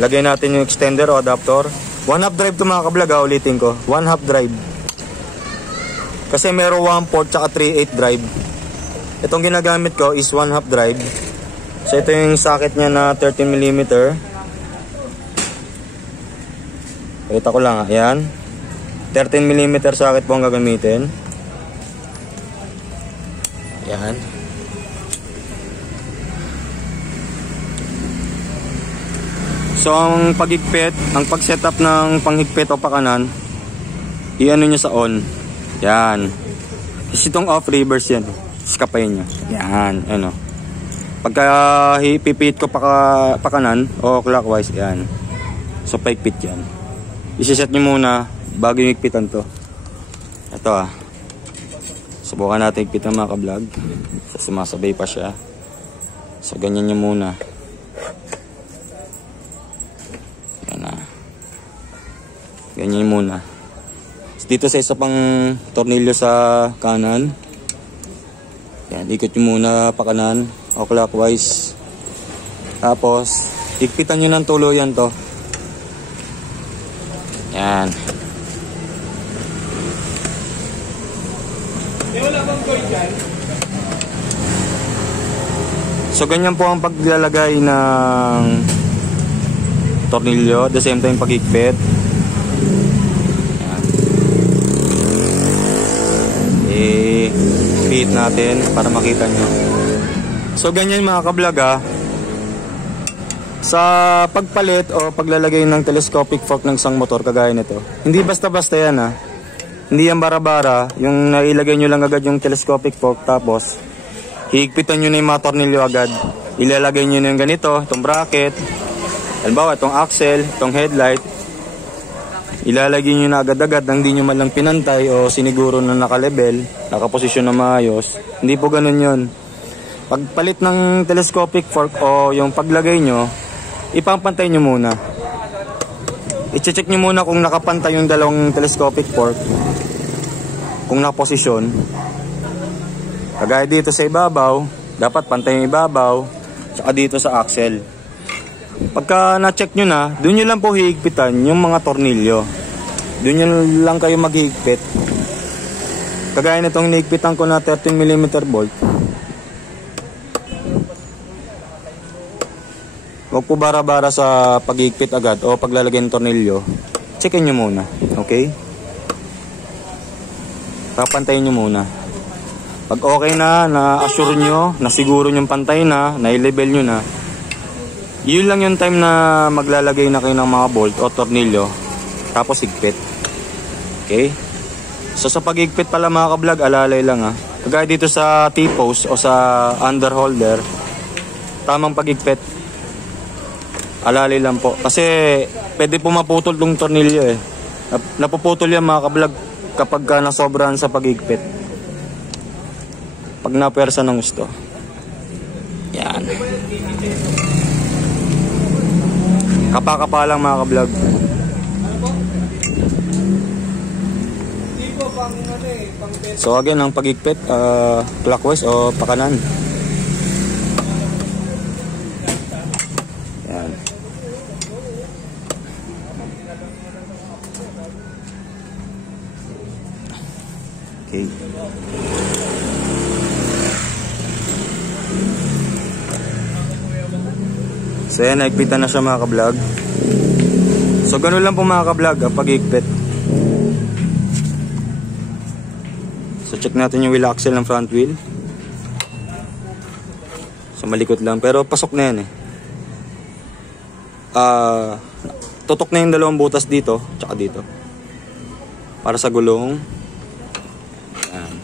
Lagay natin yung extender o adapter. 1/2 drive to mga ka-vlog, ulitin ko. 1/2 drive. Kasi meron 1/4 tsaka 3/8 drive. Itong ginagamit ko is 1/2 drive. So ito yung socket niya na 13mm. Pakita ko lang, ayan. 13mm socket po ang gagamitin. Ayan. So ang paghigpit, ang pag-setup ng panghigpit o pakanan, i-ano nyo sa on. Yan. Kasi itong off, reverse yan. Skapayin nyo. Yan. Ano. Pagka ipipit ko pakanan o clockwise, yan. So paikpit yan. Isiset nyo muna bago yung higpitan to. Ito subukan natin higpitan mga ka-vlog. So sumasabay pa siya. So ganyan nyo muna. Yan na. Ganyan muna. Dito sa isa pang tornilyo sa kanan. Yan, ikot nyo muna pa kanan o clockwise. Tapos, higpitan nyo ng tuluyan to. Yan. So, ganyan po ang paglalagay ng tornilyo. At the same time, paghigpit. I-fit natin para makita nyo. So ganyan mga ka-vlog sa pagpalit o paglalagay ng telescopic fork ng isang motor kagaya nito, hindi basta-basta yan hindi yan bara-bara yung nailagay nyo lang agad yung telescopic fork tapos hihigpitan nyo na yung mga tornilyo agad. Ilalagay nyo na yung ganito, itong bracket, halimbawa itong axle, itong headlight, ilalagay nyo na agad-agad nang di nyo man lang pinantay o siniguro na naka-level, nakaposisyon na maayos. Hindi po ganun yun. Pagpalit ng telescopic fork o yung paglagay nyo, ipapantay nyo muna. I-check nyo muna kung nakapantay yung dalawang telescopic fork, kung nakaposisyon. Kagaya dito sa ibabaw, dapat pantay yung ibabaw, tsaka dito sa axle. Pagka na-check nyo na, doon nyo lang po hihigpitan yung mga tornilyo. Doon nyo lang kayo maghihigpit. Kagaya nitong hihigpitan ko na 13mm bolt. Huwag po bara-bara sa paghihigpit agad o paglalagay ng tornilyo. Checkin nyo muna. Okay? Papantayin nyo muna. Pag okay na, na-assure nyo, na siguro nyo pantay na, na-level nyo na, Yun lang yung time na maglalagay na kayo ng mga bolt o tornilyo. Tapos higpit. Okay? So sa paghigpit pala mga ka-vlog, alalay lang ha. Kagaya dito sa T-post o sa under holder, tamang paghigpit, alalay lang po. Kasi pwede po maputol tong tornilyo eh. Napuputol yan mga ka-vlog kapag nasobrahan sa paghigpit. Pag napersa ng gusto. Yan. Kapa-kapa lang mga ka-vlog. So again, ang paghigpit, clockwise o pakanan. Yan. Okay. So yan, naigpitan na siya mga ka-vlog. So ganun lang po mga ka-vlog ang paghigpit. So check natin yung wheel axle ng front wheel. So malikot lang, pero pasok na yan eh. Tutok na yung dalawang butas dito, tsaka dito. Para sa gulong. Ayan.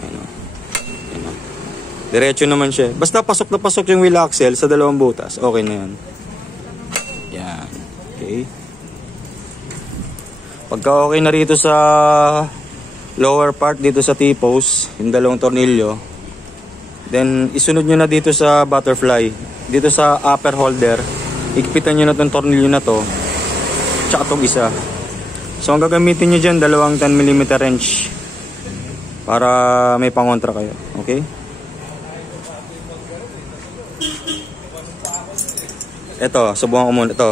Ayan o. Ayan o. Diretso naman siya. Basta pasok na pasok yung wheel axle sa dalawang butas, okay na yan. Yan. Okay. Pagka okay na rito sa lower part, dito sa T-post, yung dalawang tornilyo, then isunod nyo na dito sa butterfly, dito sa upper holder, ikpitan nyo na itong tornilyo na to, tsaka itong isa. So ang gagamitin nyo dyan, dalawang 10mm wrench para may pangontra kayo. Okay? Ito, subukan ko muna ito.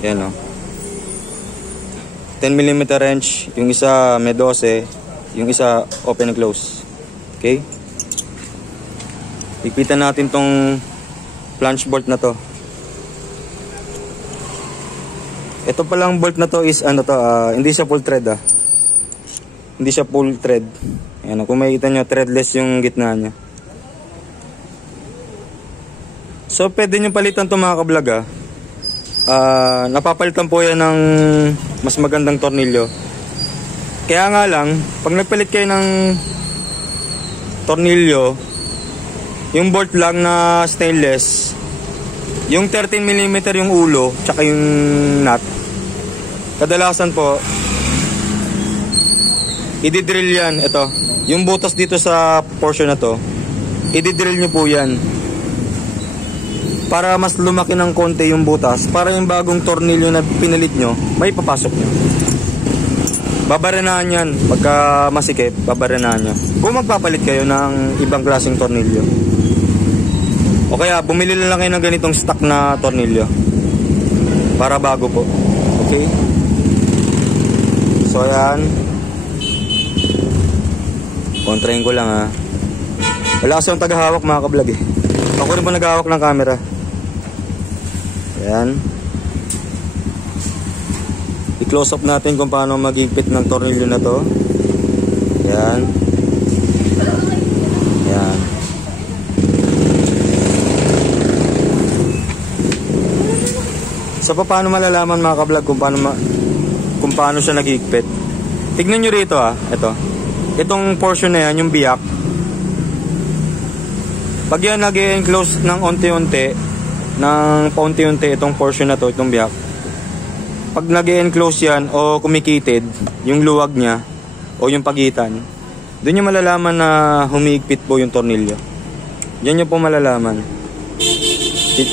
Yan o. 10mm wrench, yung isa may 12, yung isa open and close. Okay? Ikpitan natin tong flange bolt na to. Ito palang bolt na to is ano to, hindi siya full thread Hindi siya full thread. Ayan, kung makikita nyo, threadless yung gitna niya. So pwede nyo palitan to mga ka-vlog napapalitan po yan ng mas magandang tornilyo. Kaya nga lang, pag nagpalit kayo ng tornilyo, yung bolt lang na stainless, yung 13mm yung ulo, tsaka yung nut, kadalasan po ididrill yan. Ito, yung butas dito sa portion na to, ididrill nyo po yan para mas lumaki ng konti yung butas, para yung bagong tornilyo na pinalit nyo, may papasok nyo. Babarenahan yan. Pagka masikip, babarenahan nyo kung magpapalit kayo ng ibang klaseng tornilyo. O kaya bumili lang kayo ng ganitong stock na tornilyo para bago po. Okay? So ayan, kontrahin ko lang wala kasi yung tagahawak mga ka-vlog eh. Ako rin po naghahawak ng camera. Ayan. I-close up natin kung paano magigpit ng tornilyo na to. Ayan. Ayan. So paano malalaman mga ka-vlog kung paano siya nagigpit? Tignan nyo rito ito. Itong portion na yan, yung biyak. Pag yan nag-enclose ng unti-unti, ng paunti-unti itong portion na to, itong biyak, pag nag-enclose yan o kumikitid yung luwag niya o yung pagitan, doon nyo malalaman na humiigpit po yung tornilyo. Diyan nyo po malalaman.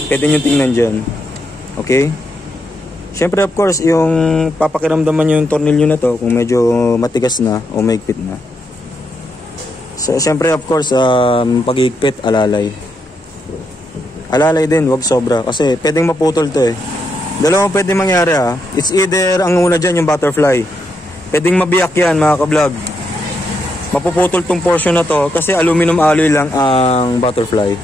Pwede nyo tingnan dyan. Okay? Siyempre of course, yung papakiramdaman nyo yung tornilyo na to kung medyo matigas na o maigpit na. So siyempre of course, pag-iigpit, alalay. Alalay din, wag sobra. Kasi pwedeng maputol to eh. Dalawang pwedeng mangyari It's either, ang una dyan yung butterfly. Pwedeng mabiyak yan mga ka-vlog. Mapuputol tong portion na to kasi aluminum alloy lang ang butterfly.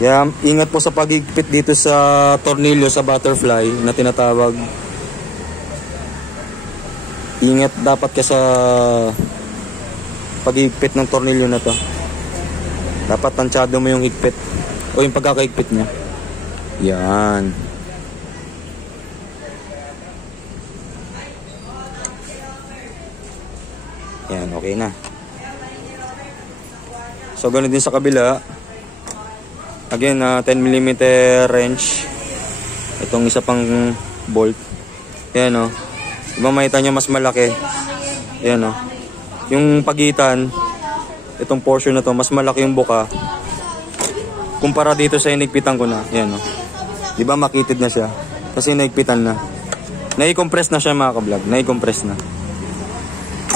Kaya ingat po sa pag-igpit dito sa tornilyo sa butterfly na tinatawag. Ingat dapat ka sa paghigpit ng tornilyo na to. Dapat tansyado mo yung higpit o yung pagkakahigpit niya. Yan. Yan, okay na. So ganun din sa kabila. Again, 10mm wrench. Itong isa pang bolt. Ayan o. Diba makita nyo mas malaki. Ayan o. Yung pagitan, itong portion na to, mas malaki yung buka. Kumpara dito sa inigpitan ko na. Ayan o. Diba makitid na siya. Kasi naigpitan na. Nai-compress na siya mga ka-vlog. Nai-compress na.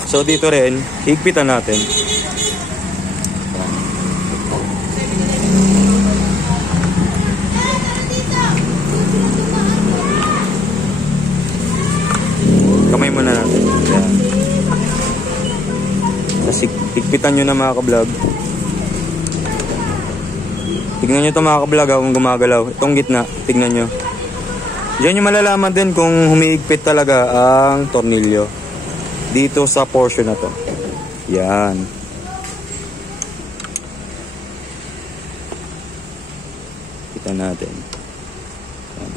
So dito rin, higpitan natin. Kamay muna natin. Ayan. Tapos higpitan nyo na mga ka-vlog. Tignan nyo ito mga ka-vlog kung gumagalaw. Itong gitna, tignan nyo. Diyan nyo malalaman din kung humihigpit talaga ang tornilyo. Dito sa portion na to. Yan. Kita natin. Yan.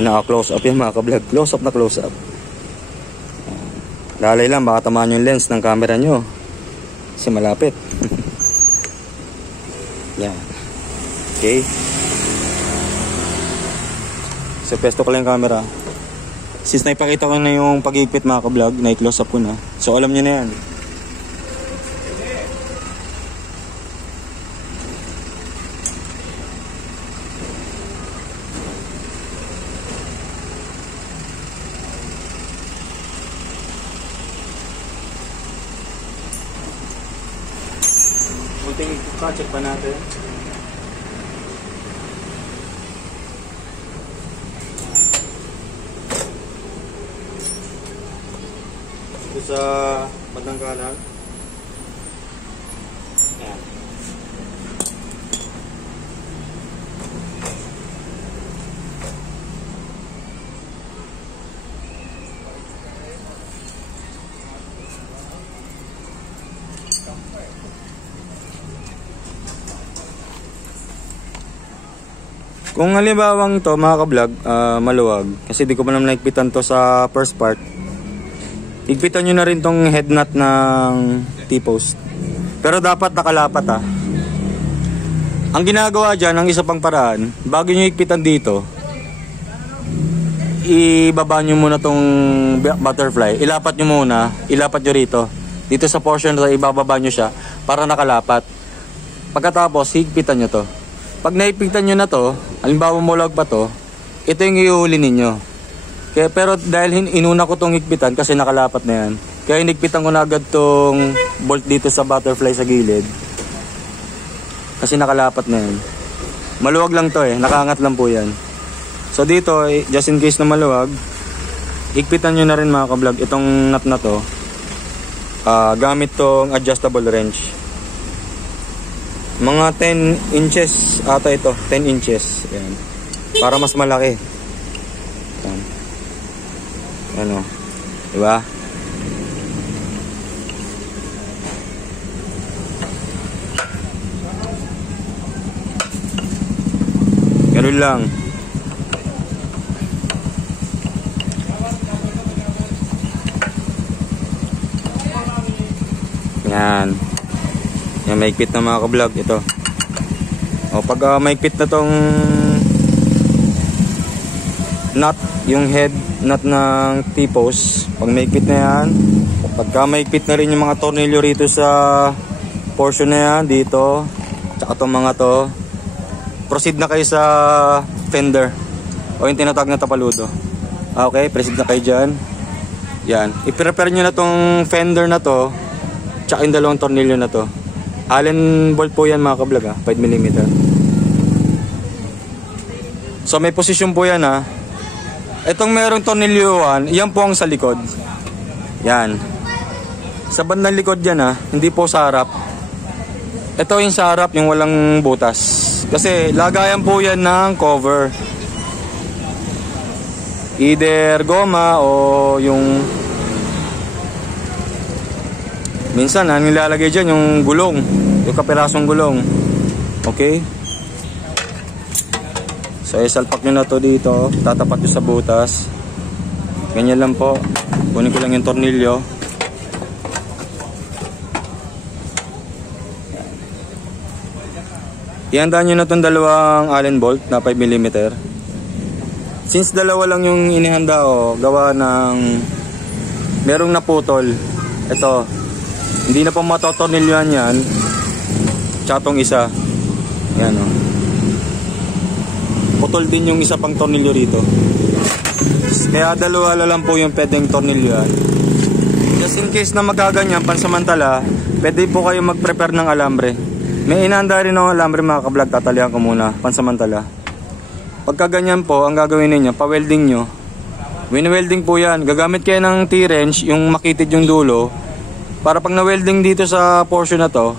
Yan, naka-close up yan mga ka-vlog. Close up na close up. Lalay lang, baka tamaan yung lens ng camera nyo. Kasi malapit. Yan. Okay. So, pesto ko lang yung camera. Since naipakita ko na yung pag-ipit mga ka-vlog, na-close up ko na. So, alam nyo na yan. Kunting check pa natin. Ito sa bandang kanan. Ayan. Kung halimbawang to mga ka-vlog, maluwag, kasi di ko pa naman naikpitan to sa first part, higpitan nyo na rin tong head nut ng T-post. Pero dapat nakalapat Ang ginagawa dyan, ang isa pang paraan, bago nyo higpitan dito, ibaba nyo muna tong butterfly, ilapat nyo muna, ilapat nyo rito. Dito sa portion na ibababa nyo siya para nakalapat. Pagkatapos, higpitan nyo to. Pag naipigtan nyo na to, halimbawa mulag pa to, ito yung iuhuli ninyo. Kaya, pero dahil inuna ko tong higpitan kasi nakalapat na yan, kaya hinigpitan ko na agad tong bolt dito sa butterfly sa gilid. Kasi nakalapat na yan. Maluwag lang to nakaangat lang po yan. So dito, just in case na maluwag, higpitan nyo na rin mga ka-vlog itong nut na to. Gamit tong adjustable wrench. Mga 10 inches ata ito, 10 inches. Ayan. Para mas malaki. Ayan. Ano? Diba? Ganun lang. Yan. Yan, maigpit na mga ka-vlog ito. O pag maigpit na tong nut, yung head nut ng T-post, pag maigpit na yan, pagka maigpit na rin yung mga tornilyo rito sa portion na yan, dito, tsaka tong mga to, proceed na kayo sa fender o yung tinatawag na tapaludo. Okay, proceed na kayo dyan. Yan, i-prepare nyo na tong fender na to, tsaka yung dalawang tornilyo na to. Allen bolt po yan mga ka-vlog 5mm. So may posisyon po yan Itong merong tornilyoan, yan po ang sa likod. Yan. Sa bandang likod yan hindi po sa harap. Ito yung sa harap, yung walang butas. guys. Kasi lagayan po yan ng cover. Either goma o yung... Minsan nilalagay dyan yung gulong. Yung kapirasong gulong. Okay? So isalpak nyo na to dito. Tatapat nyo sa butas. Ganyan lang po. Kunin ko lang yung tornilyo. Ihandaan nyo na itong dalawang Allen bolt na 5mm. Since dalawa lang yung inihanda ko, gawa ng merong naputol. Ito, hindi na po matotornilyohan yan. Tsatong isa. Yan o. Putol din yung isa pang tornilyo rito. Kaya dalawa lang po yung pwedeng tornilyohan. Just in case na magaganyan pansamantala, pwede po kayo mag-prepare ng alambre. May inanda rin ng alambre mga kablog, tatalihan ko muna pansamantala. Pagka ganyan po, ang gagawin ninyo, pa-welding nyo. Win-welding po yan. Gagamit kayo ng T-wrench, yung makitid yung dulo, para pag na-welding dito sa portion na to,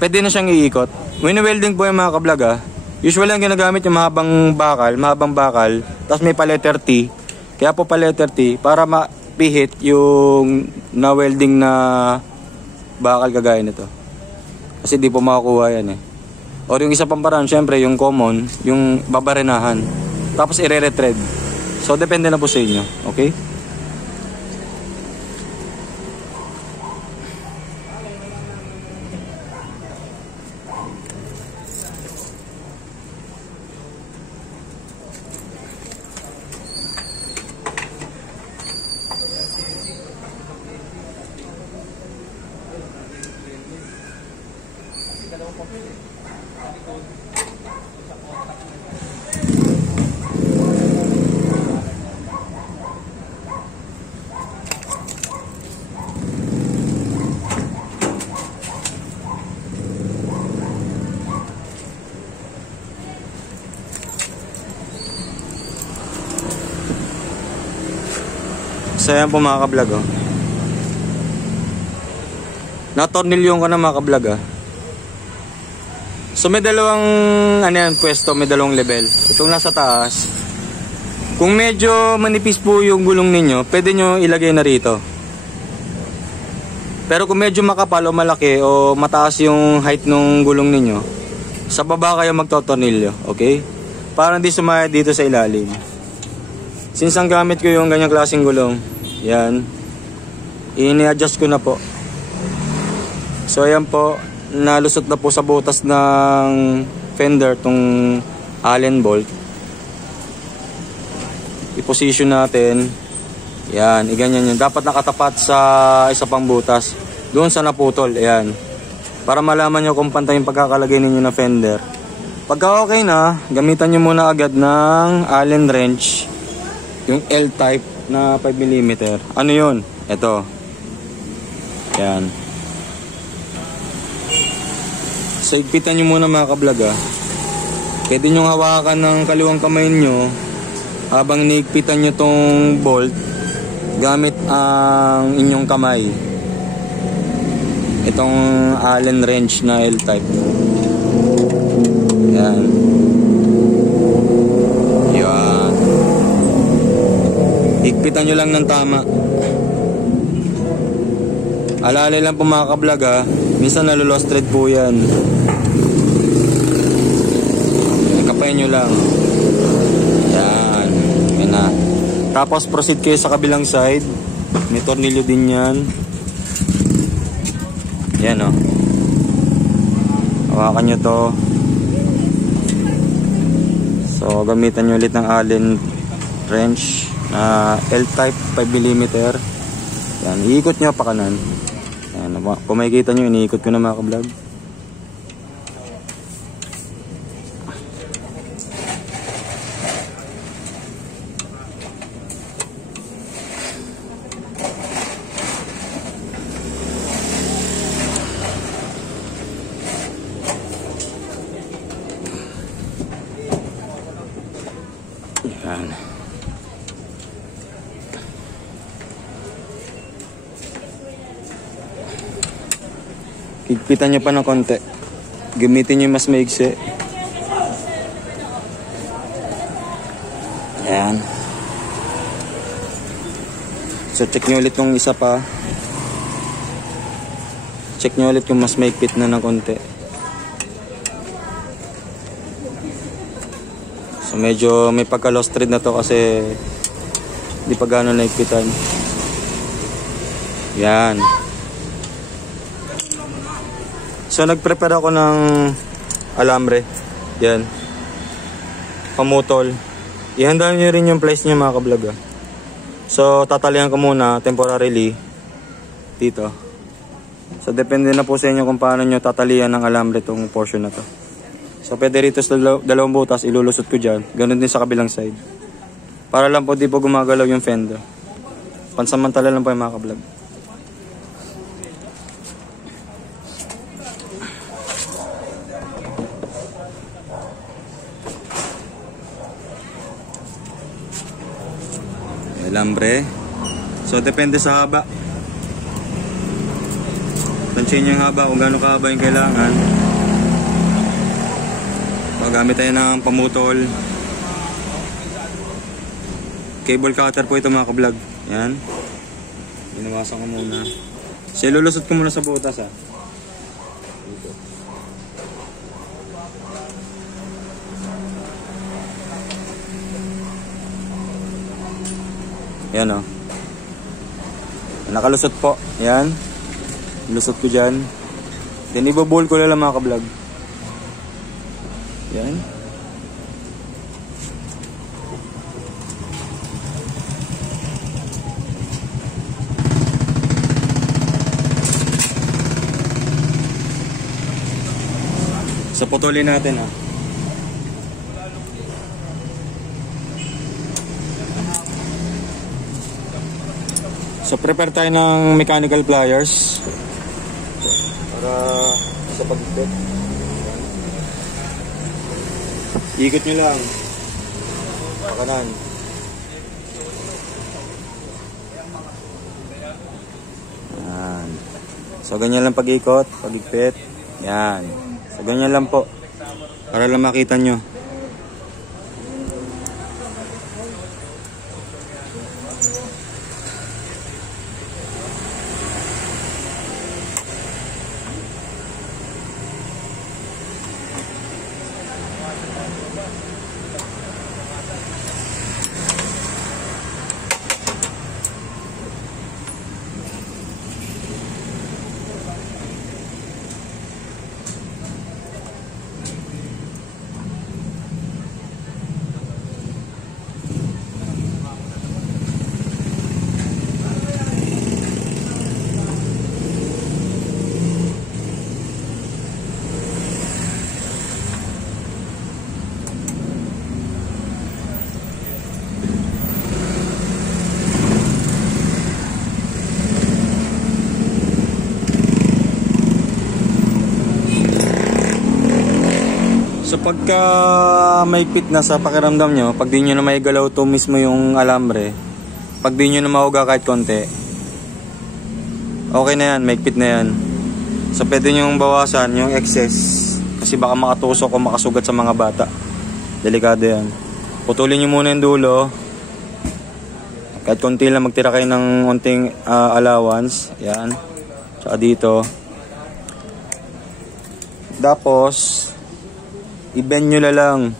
pwede na siyang iikot. Win-welding po yung mga kablog ha. Usually ang ginagamit yung mahabang bakal, tapos may pa-letter T. Kaya po pa-letter T, para mapihit yung na-welding na bakal kagaya nito. Kasi di po makakuha yan eh. Or yung isa pang paraan, syempre yung common, yung babarenahan. Tapos ire-retread. So depende na po sa inyo. Okay? So yan po mga kablog oh. Natornilyon ko na mga kablog ah. So may dalawang pwesto, may dalawang level. Itong nasa taas, kung medyo manipis po yung gulong ninyo, pwede nyo ilagay na rito. Pero kung medyo makapal o malaki o mataas yung height ng gulong ninyo, sa baba kayo magtotornilyo, okay? Para hindi sumaya dito sa ilalim. Since ang gamit ko yung ganyang klaseng gulong, yan, ini-adjust ko na po. So ayan po, nalusot na po sa butas ng fender tong Allen bolt. I-position natin. Yan, iganyan yun. Dapat nakatapat sa isa pang butas doon sa naputol. Ayan, para malaman nyo kung pantay yung pagkakalagay ninyo na fender. Pagka okay na, gamitan nyo muna agad ng Allen wrench, yung L-type na 5mm. Ano yun? Ito. Yan. So igpitan nyo muna mga kablog ah. Pwede nyo hawakan ng kaliwang kamay nyo habang niigpitan nyo tong bolt gamit ang inyong kamay. Itong Allen wrench na L-type. Yan. Yan. Igpitan nyo lang ng tama. Alalay lang po mga kablog ah. Minsan nalo-lost thread po yan. Kapayin nyo lang. Yan. Yan na. Tapos proceed kayo sa kabilang side. May tornilyo din yan. Yan o. Hawakan nyo to. So gamitan nyo ulit ng Allen wrench na L-type 5mm. Yan. Iikot nyo pa kanan. Yan, kung makikita nyo, iniikot ko na mga kablog. Yan. Higpitan nyo pa ng konti. Gamitin nyo yung mas maigsi. Ayan. So check nyo ulit yung isa pa. Check nyo ulit yung mas maigpit na ng konti. So medyo may pagka lost thread na to kasi di pa gano'n naigpitan. Yan. So nag-prepare ako ng alambre. Yan. Pamutol. Ihanda nyo rin yung place nyo mga kablog. So tatalihan ko muna temporarily dito. So depende na po sa inyo kung paano nyo tatalihan ng alambre itong portion na to. So pwede rito sa dalawang butas ilulusot ko dyan. Ganun din sa kabilang side. Para lang po di po gumagalaw yung fender. Pansamantala lang po yung mga kablog. Alambre. So depende sa haba. Tansyin nyo yung haba kung gaano kahaba yung kailangan. Gamit tayo ng pamutol. Cable cutter po ito mga kablog. Yan. Binawasan ko muna. So ilulusot ko muna sa butas ha. Dito. Yan o. Nakalusot po. Yan. Lusot ko dyan. Then ibabowl ko lang mga kablog. Yan. So putulin natin ha. So prepare tayo ng mechanical pliers para sa pagdikit. Ikot nyo lang. Pakanan. Yan. So ganyan lang pag-ikot, pag-ikpit. Yan. So ganyan lang po. Para lang makita nyo. So pagka maigpit na sa pakiramdam nyo, pag di nyo na may galaw to mismo yung alambre, pag di nyo na mahuga kahit konti, okay na yan, maigpit na yan. So pwede nyo bawasan yung excess kasi baka makatusok o makasugat sa mga bata. Delikado yan. Putulin nyo muna yung dulo. Kahit konti lang, magtira kayo ng konting allowance. Yan. Tsaka dito. Tapos i-bend nyo na lang.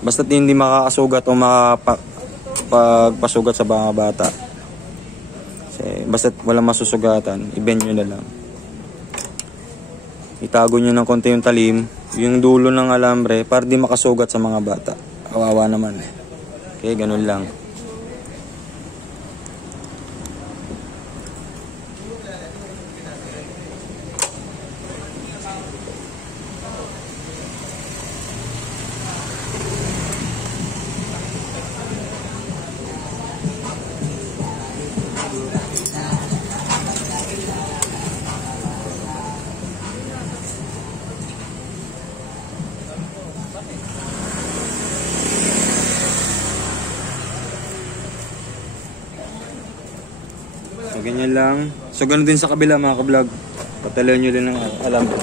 Basta't hindi makakasugat o makapagpasugat sa mga bata. Kasi basta't walang masusugatan, i-bend nyo na lang. Itago nyo ng konti yung talim, yung dulo ng alambre, para di makasugat sa mga bata. Kawawa naman. Okay, ganun lang. So ganyan lang. So ganun din sa kabila mga ka-vlog. Patalaw nyo din ng alambre.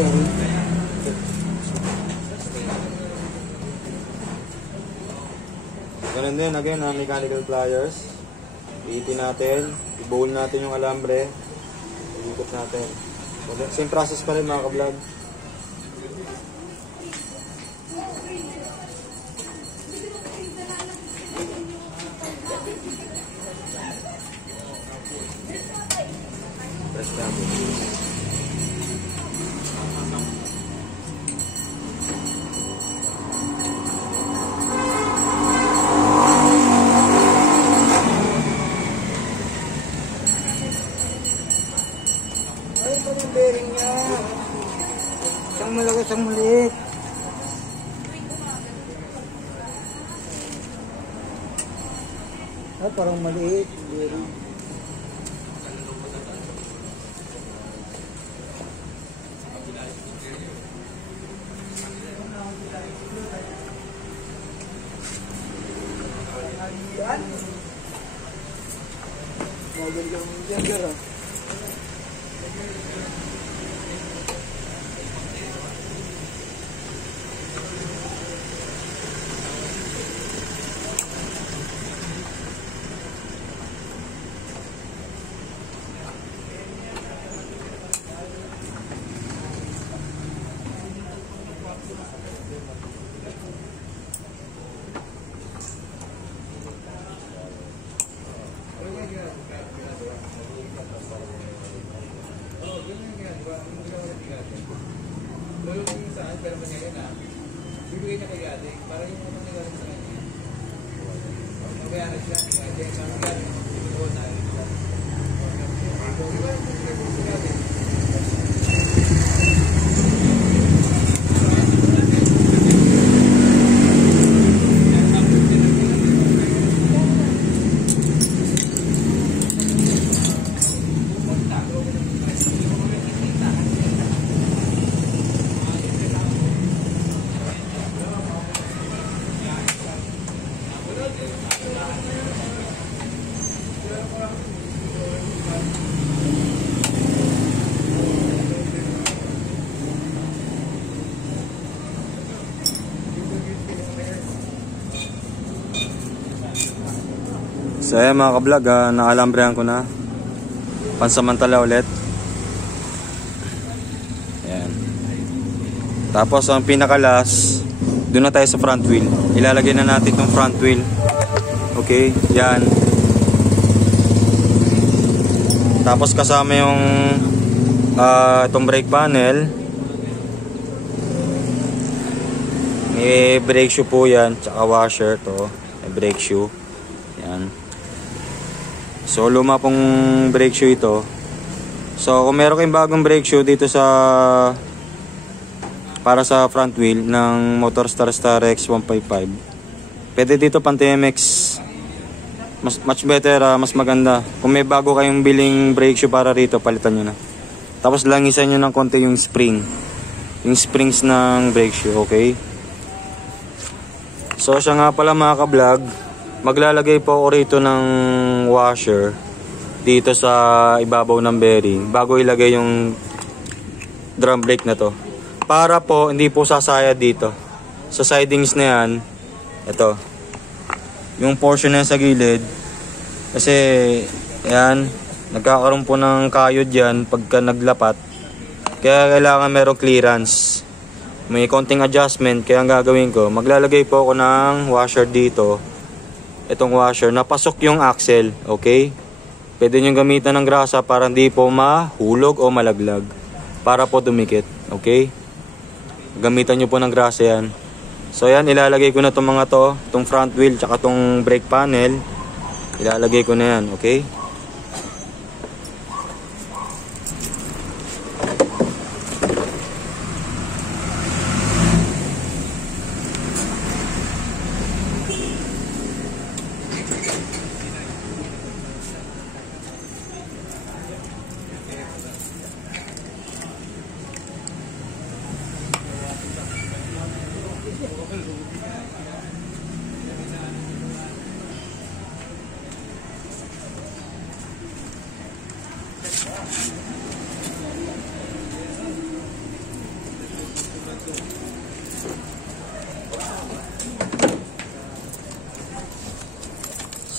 bearing. Ganun din, again, mechanical pliers. Iitin natin, i-bowl natin yung alambre. Iikot natin. So, same process pa rin mga ka-vlog. Press natin. Ay, ito yung bearing niya. Isang malaki, isang maliit. Ay, parang maliit. Bearing. Yan. Magaling yan, gara. Pero manyaga na, bibigay niya kay Ate para yung mga nagaling sa kanya. Magbayaran siya ni Ate, ang galing ng video na So ayan mga ka-vlog, nakalambrehan ko na. Pansamantala ulit. Ayan. Tapos ang pinakalas, doon na tayo sa front wheel. Ilalagay na natin itong front wheel. Okay, yan. Tapos kasama yung itong brake panel. May brake shoe po yan, tsaka washer to. May brake shoe. Yan. So luma pong brake shoe ito. So kung meron kayong bagong brake shoe dito sa para sa front wheel ng Motorstar Star X 155, pwede dito pang TMX. Much better, mas maganda. Kung may bago kayong biling brake shoe para rito, palitan nyo na. Tapos langisan nyo ng konti yung spring. Yung springs ng brake shoe, okay? So siya nga pala mga ka-vlog, maglalagay po ako rito ng washer dito sa ibabaw ng bearing bago ilagay yung drum brake na to. Para po hindi po sasayad dito. Sa sidings na yan, ito. Yung portion na sa gilid, kasi yan, nagkakaroon po ng kayod yan pagka naglapat. Kaya kailangan merong clearance. May konting adjustment, kaya ang gagawin ko, maglalagay po ako ng washer dito. Itong washer, napasok yung axle, okay? Pwede nyo gamitan ng grasa para hindi po mahulog o malaglag. Para po dumikit, okay? Gamitan nyo po ng grasa yan. So yan, ilalagay ko na itong mga to, itong front wheel, tsaka itong brake panel. Ilalagay ko na yan, okay?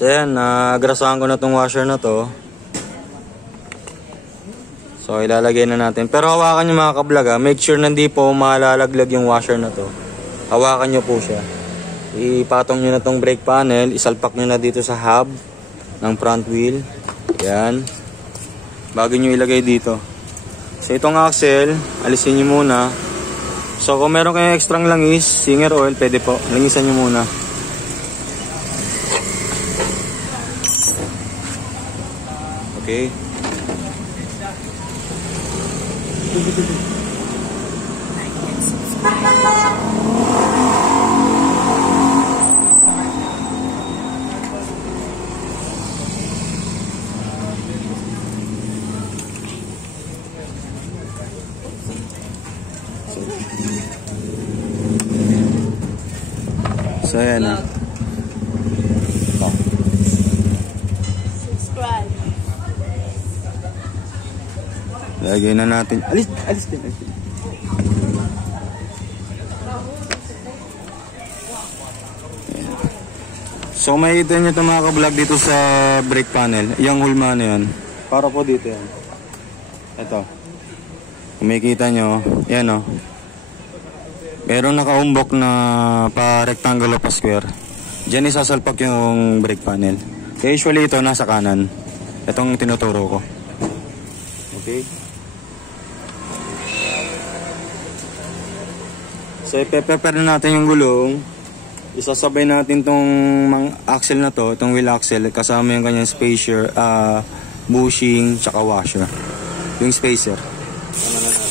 So yan, nagrasahan ko na tong washer na to. So ilalagay na natin. Pero hawakan nyo mga kablog ha. Make sure na hindi po malalaglag yung washer na to. Hawakan nyo po siya. Ipatong nyo na tong brake panel. Isalpak nyo na dito sa hub ng front wheel. Yan. Bago nyo ilagay dito. So itong axle, alisin nyo muna. So kung meron kayong extrang langis, Singer oil, pwede po. Langisan nyo muna. Okay. So ayan na. Subscribe. Lagay na natin. Alis din. So makikita nyo ito mga ka-vlog dito sa brake panel. Yung hulma na yan. Para po dito yan. Ito. Kung makikita nyo, yan o. Meron nakaumbok na pa-rectangle o pa-square. Diyan isasalpak yung brake panel. Kaya usually ito nasa kanan. Itong tinuturo ko. Okay. So ipe-prepare na natin yung gulong. Isasabay natin tong axle na to, itong wheel axle, kasama yung kanyang spacer, bushing, tsaka washer. Yung spacer. Tama na natin.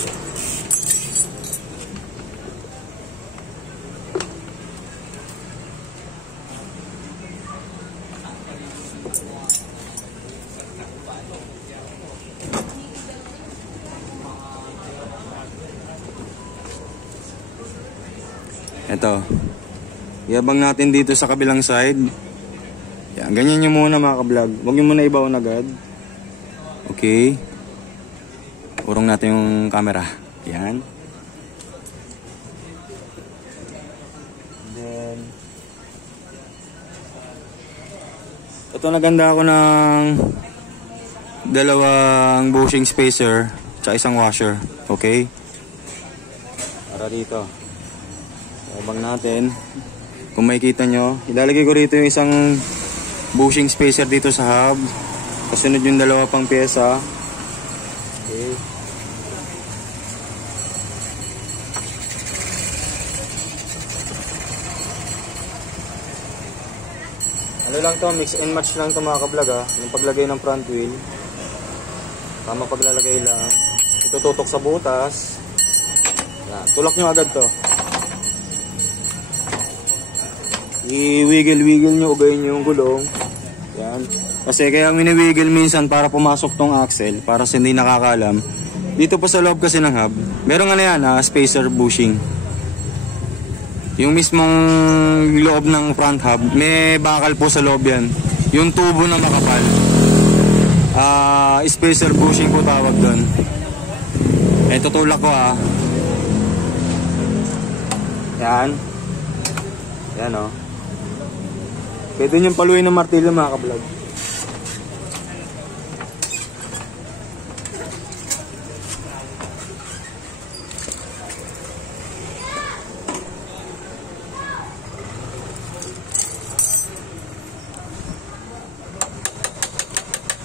Ito. Iabang natin dito sa kabilang side. Yan, ganyan nyo muna mga ka-vlog. Huwag nyo muna ibaon agad. Okay. Urong natin yung camera. Yan. Then, ito naganda ako ng dalawang bushing spacer tsaka isang washer. Okay. Para dito. Abang natin. Kung makikita nyo, ilalagay ko rito yung isang bushing spacer dito sa hub. Kasunod yung dalawa pang pyesa. Okay. Ano lang to, mix and match lang to mga ka-vlog ha. Yung paglagay ng front wheel. Tama paglalagay lang. Itututok sa butas. Yan. Tulak nyo agad to. I-wiggle-wiggle nyo, ugayin nyo yung gulong. Yan. Kasi kaya mini-wiggle minsan para pumasok tong axle, para sa hindi nakakalam. Dito pa sa loob kasi ng hub, meron nga na yan, spacer bushing. Yung mismong loob ng front hub, may bakal po sa loob yan. Yung tubo na makapal. Spacer bushing po tawag doon. Ito tulak ko Yan. Yan o. Pwede niyong paluin ng martilyo mga ka-vlog.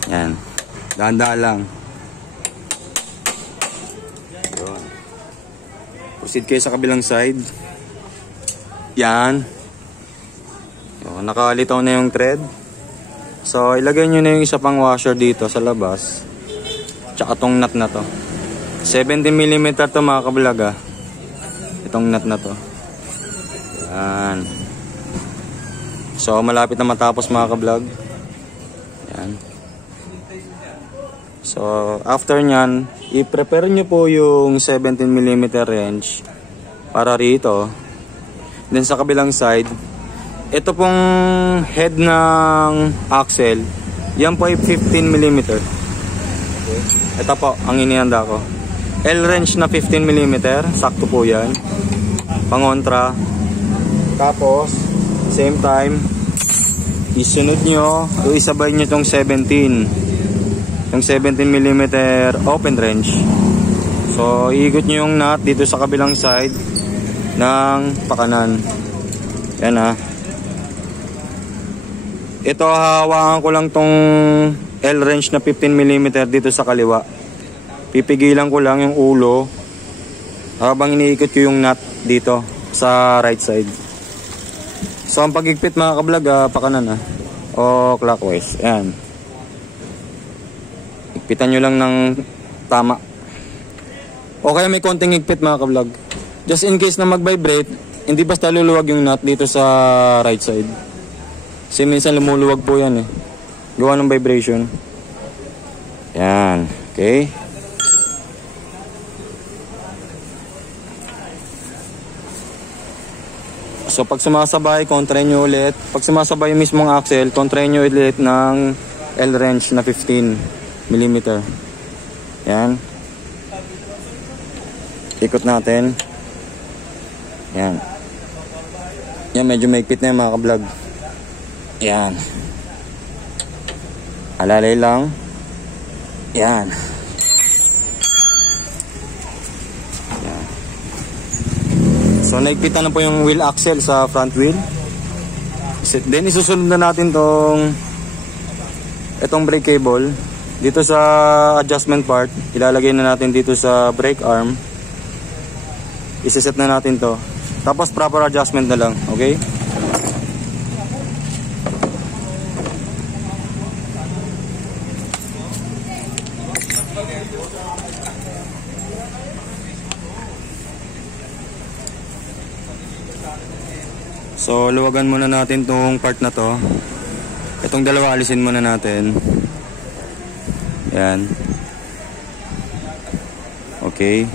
Yan. Dahan-dahan lang. Yun. Proceed kayo sa kabilang side. Yan. Nakalitaw na yung thread. So ilagay nyo na yung isa pang washer dito sa labas. Tsaka tong nut na to. 70mm to mga ka-vlog Itong nut na to. Yan. So malapit na matapos mga ka-vlog. Yan. So after nyan, i-prepare nyo po yung 17mm wrench para rito. Then sa kabilang side, ito pong head ng axle, yan po ay 15mm. Okay. Ito po ang inihanda ko. L-wrench na 15mm, sakto po yan. Pangontra. Tapos, same time, Isunod nyo, isabay nyo itong 17. Yung 17mm open range. So, iikot nyo yung nut dito sa kabilang side ng pakanan. Yan ha. Ito, hahawakan ko lang tong L-wrench na 15mm dito sa kaliwa. Pipigilan ko lang yung ulo habang iniikot ko yung nut dito sa right side. So, ang pag-igpit mga kablog, pakanan o clockwise. Ayan. Igpitan nyo lang ng tama. O kaya may konting igpit mga kablog. Just in case na mag-vibrate, hindi basta luluwag yung nut dito sa right side. Kasi minsan lumuluwag po yan eh. Gawa ng vibration. Yan. Okay. So pag sumasabay, kontrahin nyo ulit. Pag sumasabay yung mismong axle, kontrahin nyo ulit ng L-wrench na 15mm. Yan. Ikot natin. Yan. Yan, medyo maigpit na yung mga kablog. Yan. Alalay lang. Yan. Yan. So, naigpitan na po yung wheel axle sa front wheel. Then, isusunod na natin itong brake cable. Dito sa adjustment part, ilalagay na natin dito sa brake arm. Isiset na natin to. Tapos, proper adjustment na lang. Okay? So, luwagan muna natin tong part na to. Itong dalawa alisin muna natin. Yan. Okay.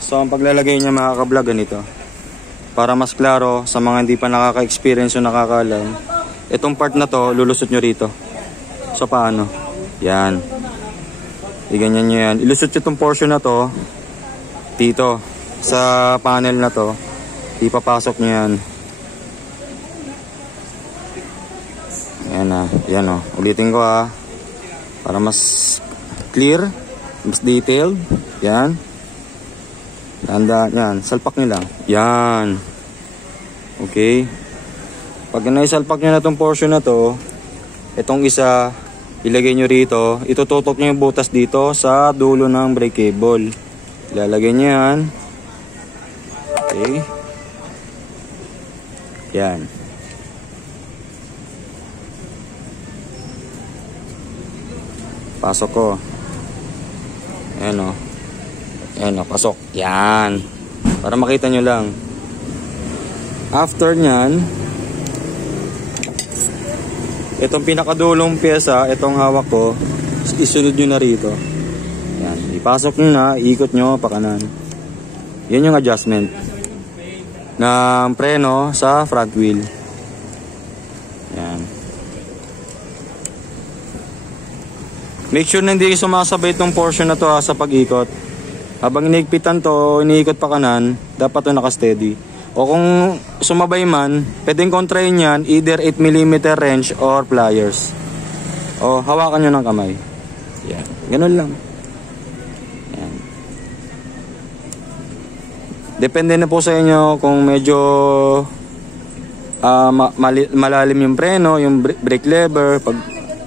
So, ang paglalagay niya mga kablog ganito. Para mas klaro sa mga hindi pa nakaka-experience o nakakaalam. Itong part na to, lulusot nyo rito. So, paano? Yan. Iganyan nyo yan. Ilusot nyo itong portion na to dito sa panel na to. Ipapasok nyo yan. Yan yan ulitin ko para mas clear, mas detailed. Yan. Yan, salpak nyo lang. Yan. Okay. Pag naisalpak nyo na itong portion na to, itong isa ilagay nyo rito. Itututok nyo yung butas dito sa dulo ng brake cable. Ilalagay nyo yan. Okay. Yan. Pasok ko. Ayan Ayan pasok. Yan. Para makita nyo lang. After nyan, itong pinakadulong pyesa, itong hawak ko, isunod nyo na rito. Yan. Ipasok nyo na, ikot nyo pa kanan. Yan yung adjustment ng preno sa front wheel. Yan. Make sure na hindi sumasabay itong portion na to sa pag-ikot. Habang iniigpitan to, iniikot pa kanan, dapat to naka-steady. O kung sumabay man, pwedeng kontrahin yan, either 8mm wrench or pliers. O hawakan nyo ng kamay. Yan. Ganun lang. Yan. Depende na po sa inyo kung medyo malalim yung preno, yung brake lever.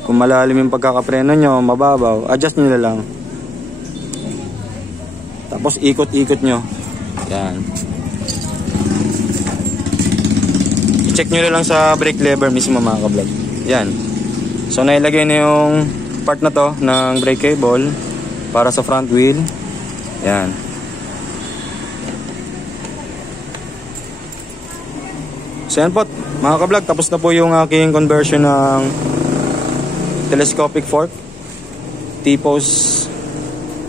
Kung malalim yung pagkakapreno nyo, mababaw, adjust nyo na lang. Tapos ikot-ikot nyo. Yan. I-check nyo na lang sa brake lever mismo mga kablog. Yan. So nailagay na yung part na to ng brake cable para sa front wheel. Yan. So yan po mga kablog. Tapos na po yung aking conversion ng telescopic fork, T-post,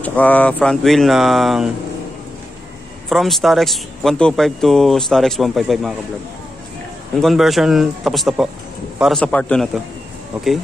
tsaka front wheel ng from Starex 125 to Starex 155 mga kablog. Yung conversion tapos na po para sa part 2 na to. Okay?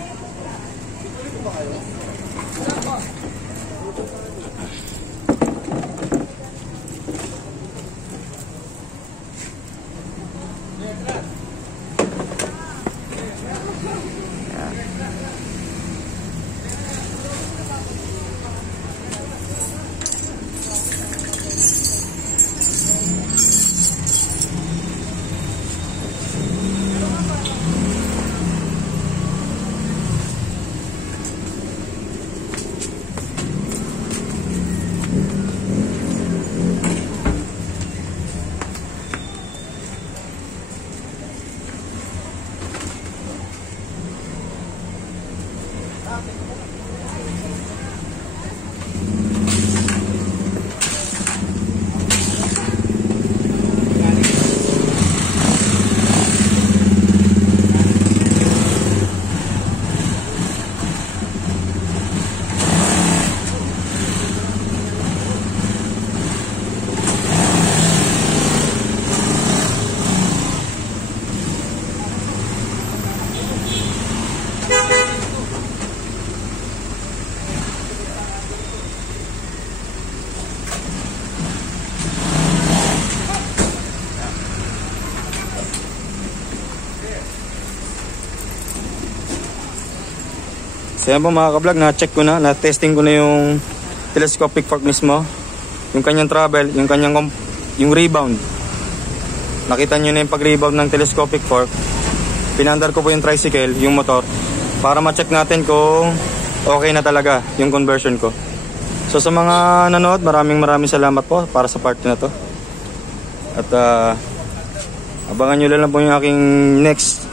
So yan po mga ka-vlog, na-check ko na, na-testing ko na yung telescopic fork mismo. Yung kanyang travel, yung rebound. Nakita nyo na yung pag-rebound ng telescopic fork. Pinandar ko po yung tricycle, yung motor, para ma-check natin kung okay na talaga yung conversion ko. So sa mga nanood, maraming salamat po para sa part na to. At abangan nyo lang po yung aking next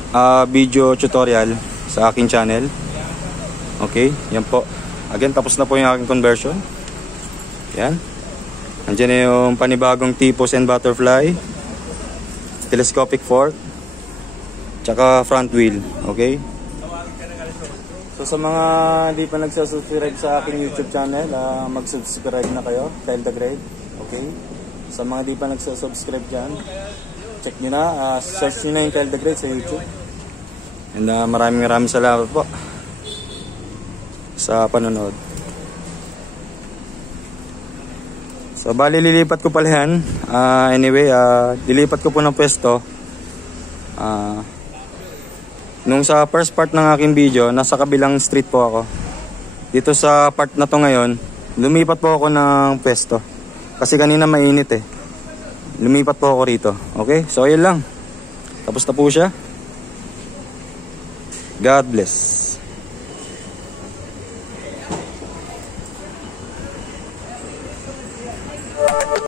video tutorial sa aking channel. Okay, yan po. Again, tapos na po yung aking conversion. Yan. Andiyan na yung panibagong T-post and butterfly, telescopic fork, tsaka front wheel. Okay. So sa mga hindi pa nagsasubscribe sa aking YouTube channel, mag-subscribe na kayo, Kyle the Great. Okay. Sa mga hindi pa nagsasubscribe dyan, check nyo na, search nyo na yung Kyle the Great sa YouTube. And maraming salamat po sa panonood. So bali lilipat ko pala yan. Anyway, lilipat ko po ng pwesto. Nung sa first part ng aking video, nasa kabilang street po ako. Dito sa part na to ngayon, lumipat po ako ng pwesto. Kasi kanina mainit eh. Lumipat po ako rito. Okay? So ayun lang. Tapos na po siya. God bless.